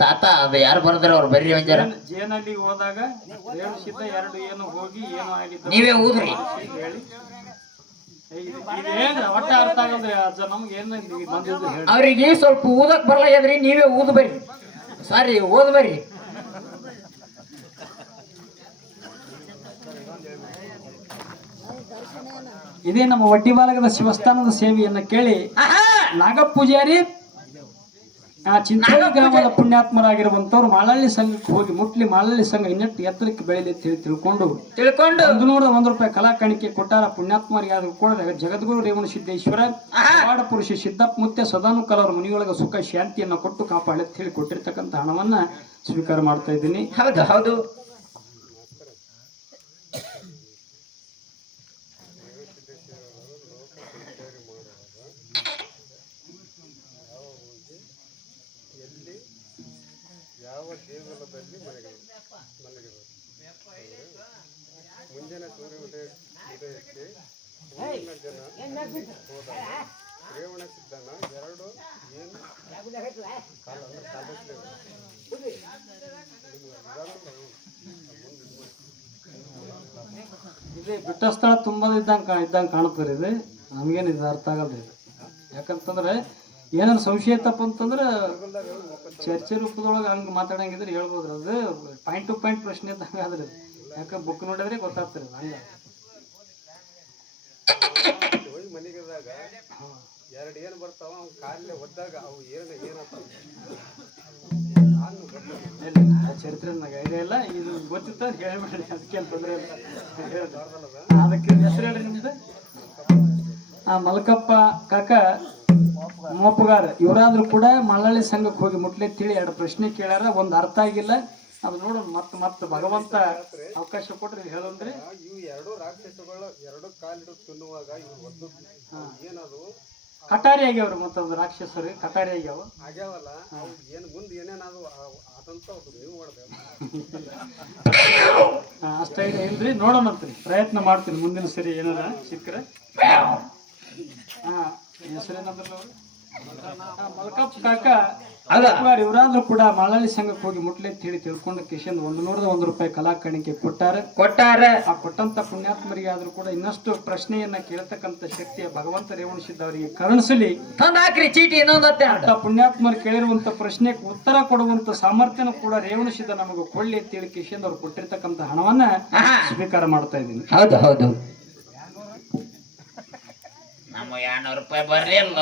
ತಾತ ಅದು ಯಾರು ಬರದ್ರ ಅವ್ರು ಬರ್ರಿ ಒಂಜಾರ. ಜೇನಲ್ಲಿ ಹೋದಾಗ ರೇವಣ ಸಿದ್ಧ 2 ಏನು ಹೋಗಿ ಏನು ಆಗಿದ್ದು ನೀವೇ ಊದ್ರಿ ಹೇಳಿ. ಏನ್ ಒಟ್ಟ ಅರ್ಥ ಆಗಲ್ರಿ ಅಜ್ಜ, ನಮ್ಗೆ ಏನ್ ಬಂದಿದ್ದು ಹೇಳಿ. ಅವ್ರಿಗೆ ಸ್ವಲ್ಪ ಊದಕ್ ಬರ್ಲಾಗ್ಯದ್ರಿ, ನೀವೇ ಊದ್ ಬರ್ರಿ. ಸಾರಿ, ಓದ್ ಬರ್ರಿ. ಇದೇ ನಮ್ಮ ವಡ್ಡಿಬಾಲಕದ ಶಿವಸ್ಥಾನದ ಸೇವೆಯನ್ನ ಕೇಳಿ ನಾಗಪೂಜಾರಿ ಚಿಂತಾಮಣಿ ಗ್ರಾಮದ ಪುಣ್ಯಾತ್ಮರಾಗಿರುವಂತವ್ರು ಮಾಳಳ್ಳಿ ಸಂಘಕ್ಕೆ ಹೋಗಿ ಮುಟ್ಲಿ ಮಾಳಳ್ಳಿ ಸಂಘ ಇನ್ನಷ್ಟು ಎತ್ತರಕ್ಕೆ ಬೆಳೆಯಲಿ ಅಂತ ಹೇಳಿ ತಿಳ್ಕೊಂಡು 101 ರೂಪಾಯಿ ಕಲಾ ಕಾಣಿಕೆ ಕೊಟ್ಟಾರ. ಪುಣ್ಯಾತ್ಮರಿಗೆ ಆದ್ರೂ ಕೂಡ ಜಗದ್ಗುರು ರೇವಣ ಸಿದ್ದೇಶ್ವರ ಪವಾಡ ಪುರುಷ ಸಿದ್ದಪ್ಪ ಮುತ್ಯ ಸದಾನುಕಾಲ ಅವರ ಮನೆಯೊಳಗೆ ಸುಖ ಶಾಂತಿಯನ್ನ ಕೊಟ್ಟು ಕಾಪಾಡಿ ಅಂತ ಹೇಳಿ ಕೊಟ್ಟಿರ್ತಕ್ಕಂಥ ಹಣವನ್ನ ಸ್ವೀಕಾರ ಮಾಡ್ತಾ ಇದ್ದೀನಿ. ಹೌದು ಹೌದು. ಮುಂಜಾನೆ ಸೂರ್ಯ ಉದಯಕ್ಕೆ ರೇವಣ ಸಿದ್ಧನ 2 ಏನು ಇದೇ ಬಿಟ್ಟ ಸ್ಥಳ ತುಂಬಾ ಇದ್ದಂಗೆ ಕಾಣುತ್ತಾರೆ. ಇದು ನಮ್ಗೇನು ಇದು ಅರ್ಥ ಆಗಲ್ಲ ಇದು. ಯಾಕಂತಂದ್ರೆ ಏನಾರು ಸಂಶಯ ತಪ್ಪ ಅಂತಂದ್ರೆ ಚರ್ಚೆ ರೂಪದೊಳಗೆ ಹಂಗೆ ಮಾತಾಡಂಗಿದ್ರೆ ಹೇಳ್ಬೋದ್ರಿ. ಅದು ಪಾಯಿಂಟ್ ಟು ಪಾಯಿಂಟ್ ಪ್ರಶ್ನೆ ಇದ್ದಂಗೆ ಆದ್ರೆ ಯಾಕೆ ಬುಕ್ ನೋಡಿದ್ರೆ ಗೊತ್ತಾಗ್ತದೆ ಹಂಗೆ. ಹೋಗಿ ಮನೆಗಿದಾಗ 2 ಏನು ಬರ್ತಾವ, ಅವ್ ಕಾಲೇ ಒದ್ದಾಗ ಅವು ಏನಂತಾವ ಚರಿತ್ರೆ ನನಗೆ ಐಡಿಯಾ ಇಲ್ಲ. ಇದು ಗೊತ್ತಿತ್ತ ಹೇಳ್ಬೇಡಿ, ಅದಕ್ಕೇನು ತೊಂದರೆ ಇಲ್ಲ. ಅದಕ್ಕೆ ಹೆಸರು ಹೇಳ್ರಿ ನಿಮ್ದು? ಮಲ್ಕಪ್ಪ ಕಾಕ ಮೋಪಗಾರ. ಇವರಾದ್ರೂ ಕೂಡ ಮಳಳ್ಳಿ ಸಂಘಕ್ಕೆ ಹೋಗಿ ಮುಟ್ಲೆ ತಿಳಿ 2 ಪ್ರಶ್ನೆ ಕೇಳ್ಯಾರ. ಒಂದು ಅರ್ಥ ಆಗಿಲ್ಲ. ಅದು ನೋಡೋಣ ಮತ್ತೆ ಭಗವಂತ ಅವಕಾಶ ಕೊಟ್ರೆ ಹೇಳಂದ್ರೆ ಇವು 2 ರಾಕ್ಷಸಗಳು 2 ಕಾಲಿಡು ತಿನ್ನುವಾಗ ಇವು ಒದ್ದು ಏನದು ಕಟಾರಿ ಆಗ್ಯಾವ್ರಿ. ಮತ್ತೊಂದು ರಾಕ್ಷಸರು ಕಟಾರಿ ಆಗ್ಯಾವ ಆಗ್ಯಾವಲ್ಲ, ಅವು ಏನು ಮುಂದೆ ಏನೇನಾದ್ರು ಅದಂತ ನೀವು ಮಾಡ್ದೆ ಅಷ್ಟ ಇಲ್ರಿ. ನೋಡೋಣಂತ್ರಿ, ಪ್ರಯತ್ನ ಮಾಡ್ತೀನಿ ಮುಂದಿನ ಸರಿ ಏನಾರ ಸಿಕ್ಕರೆ. ಹೆಸರೇನಂದ್ರಲ್ಲ ಅವರು? ಮಲ್ಕಪ್ಪ ಕಾಕ ಅದ ಇವರಾದ್ರೂ ಕೂಡ ಮಳಲಿ ಸಂಘಕ್ಕೆ ಹೋಗಿ ಮುಟ್ಲೆ ಅಂತ ಹೇಳಿ ತಿಳ್ಕೊಂಡು ಕಿಶನ್ 101 ರೂಪಾಯಿ ಕಲಾ ಕಾಣಿಕೆ ಕೊಟ್ಟಾರೆ. ಆ ಕೊಟ್ಟಂತ ಪುಣ್ಯಾತ್ಮರಿಗೆ ಆದ್ರೂ ಕೂಡ ಇನ್ನಷ್ಟು ಪ್ರಶ್ನೆಯನ್ನ ಕೇಳ್ತಕ್ಕಂತ ಶಕ್ತಿಯ ಭಗವಂತ ರೇವಣಸಿದ್ದ ಅವರಿಗೆ ಕರುಣಿಸಲಿ. ಹಾಕ್ರಿ ಚೀಟಿ ಇನ್ನೊಂದತ್ತೆ ಅಂತ ಪುಣ್ಯಾತ್ಮರು ಕೇಳಿರುವಂತ ಪ್ರಶ್ನೆಗೆ ಉತ್ತರ ಕೊಡುವಂತ ಸಾಮರ್ಥ್ಯನ ಕೂಡ ರೇವಣಸಿದ್ದ ನಮಗೆ ಕೊಳ್ಳಿ ಅಂತ ಹೇಳಿ ಕಿಶನ್ ಅವ್ರು ಕೊಟ್ಟಿರ್ತಕ್ಕಂಥ ಹಣವನ್ನ ಸ್ವೀಕಾರ ಮಾಡ್ತಾ ಇದ್ದೀನಿ. ಹೌದು ಹೌದು ನಮ್ಮ 200 ರೂಪಾಯಿ ಬರ್ಲಿಲ್ಲ.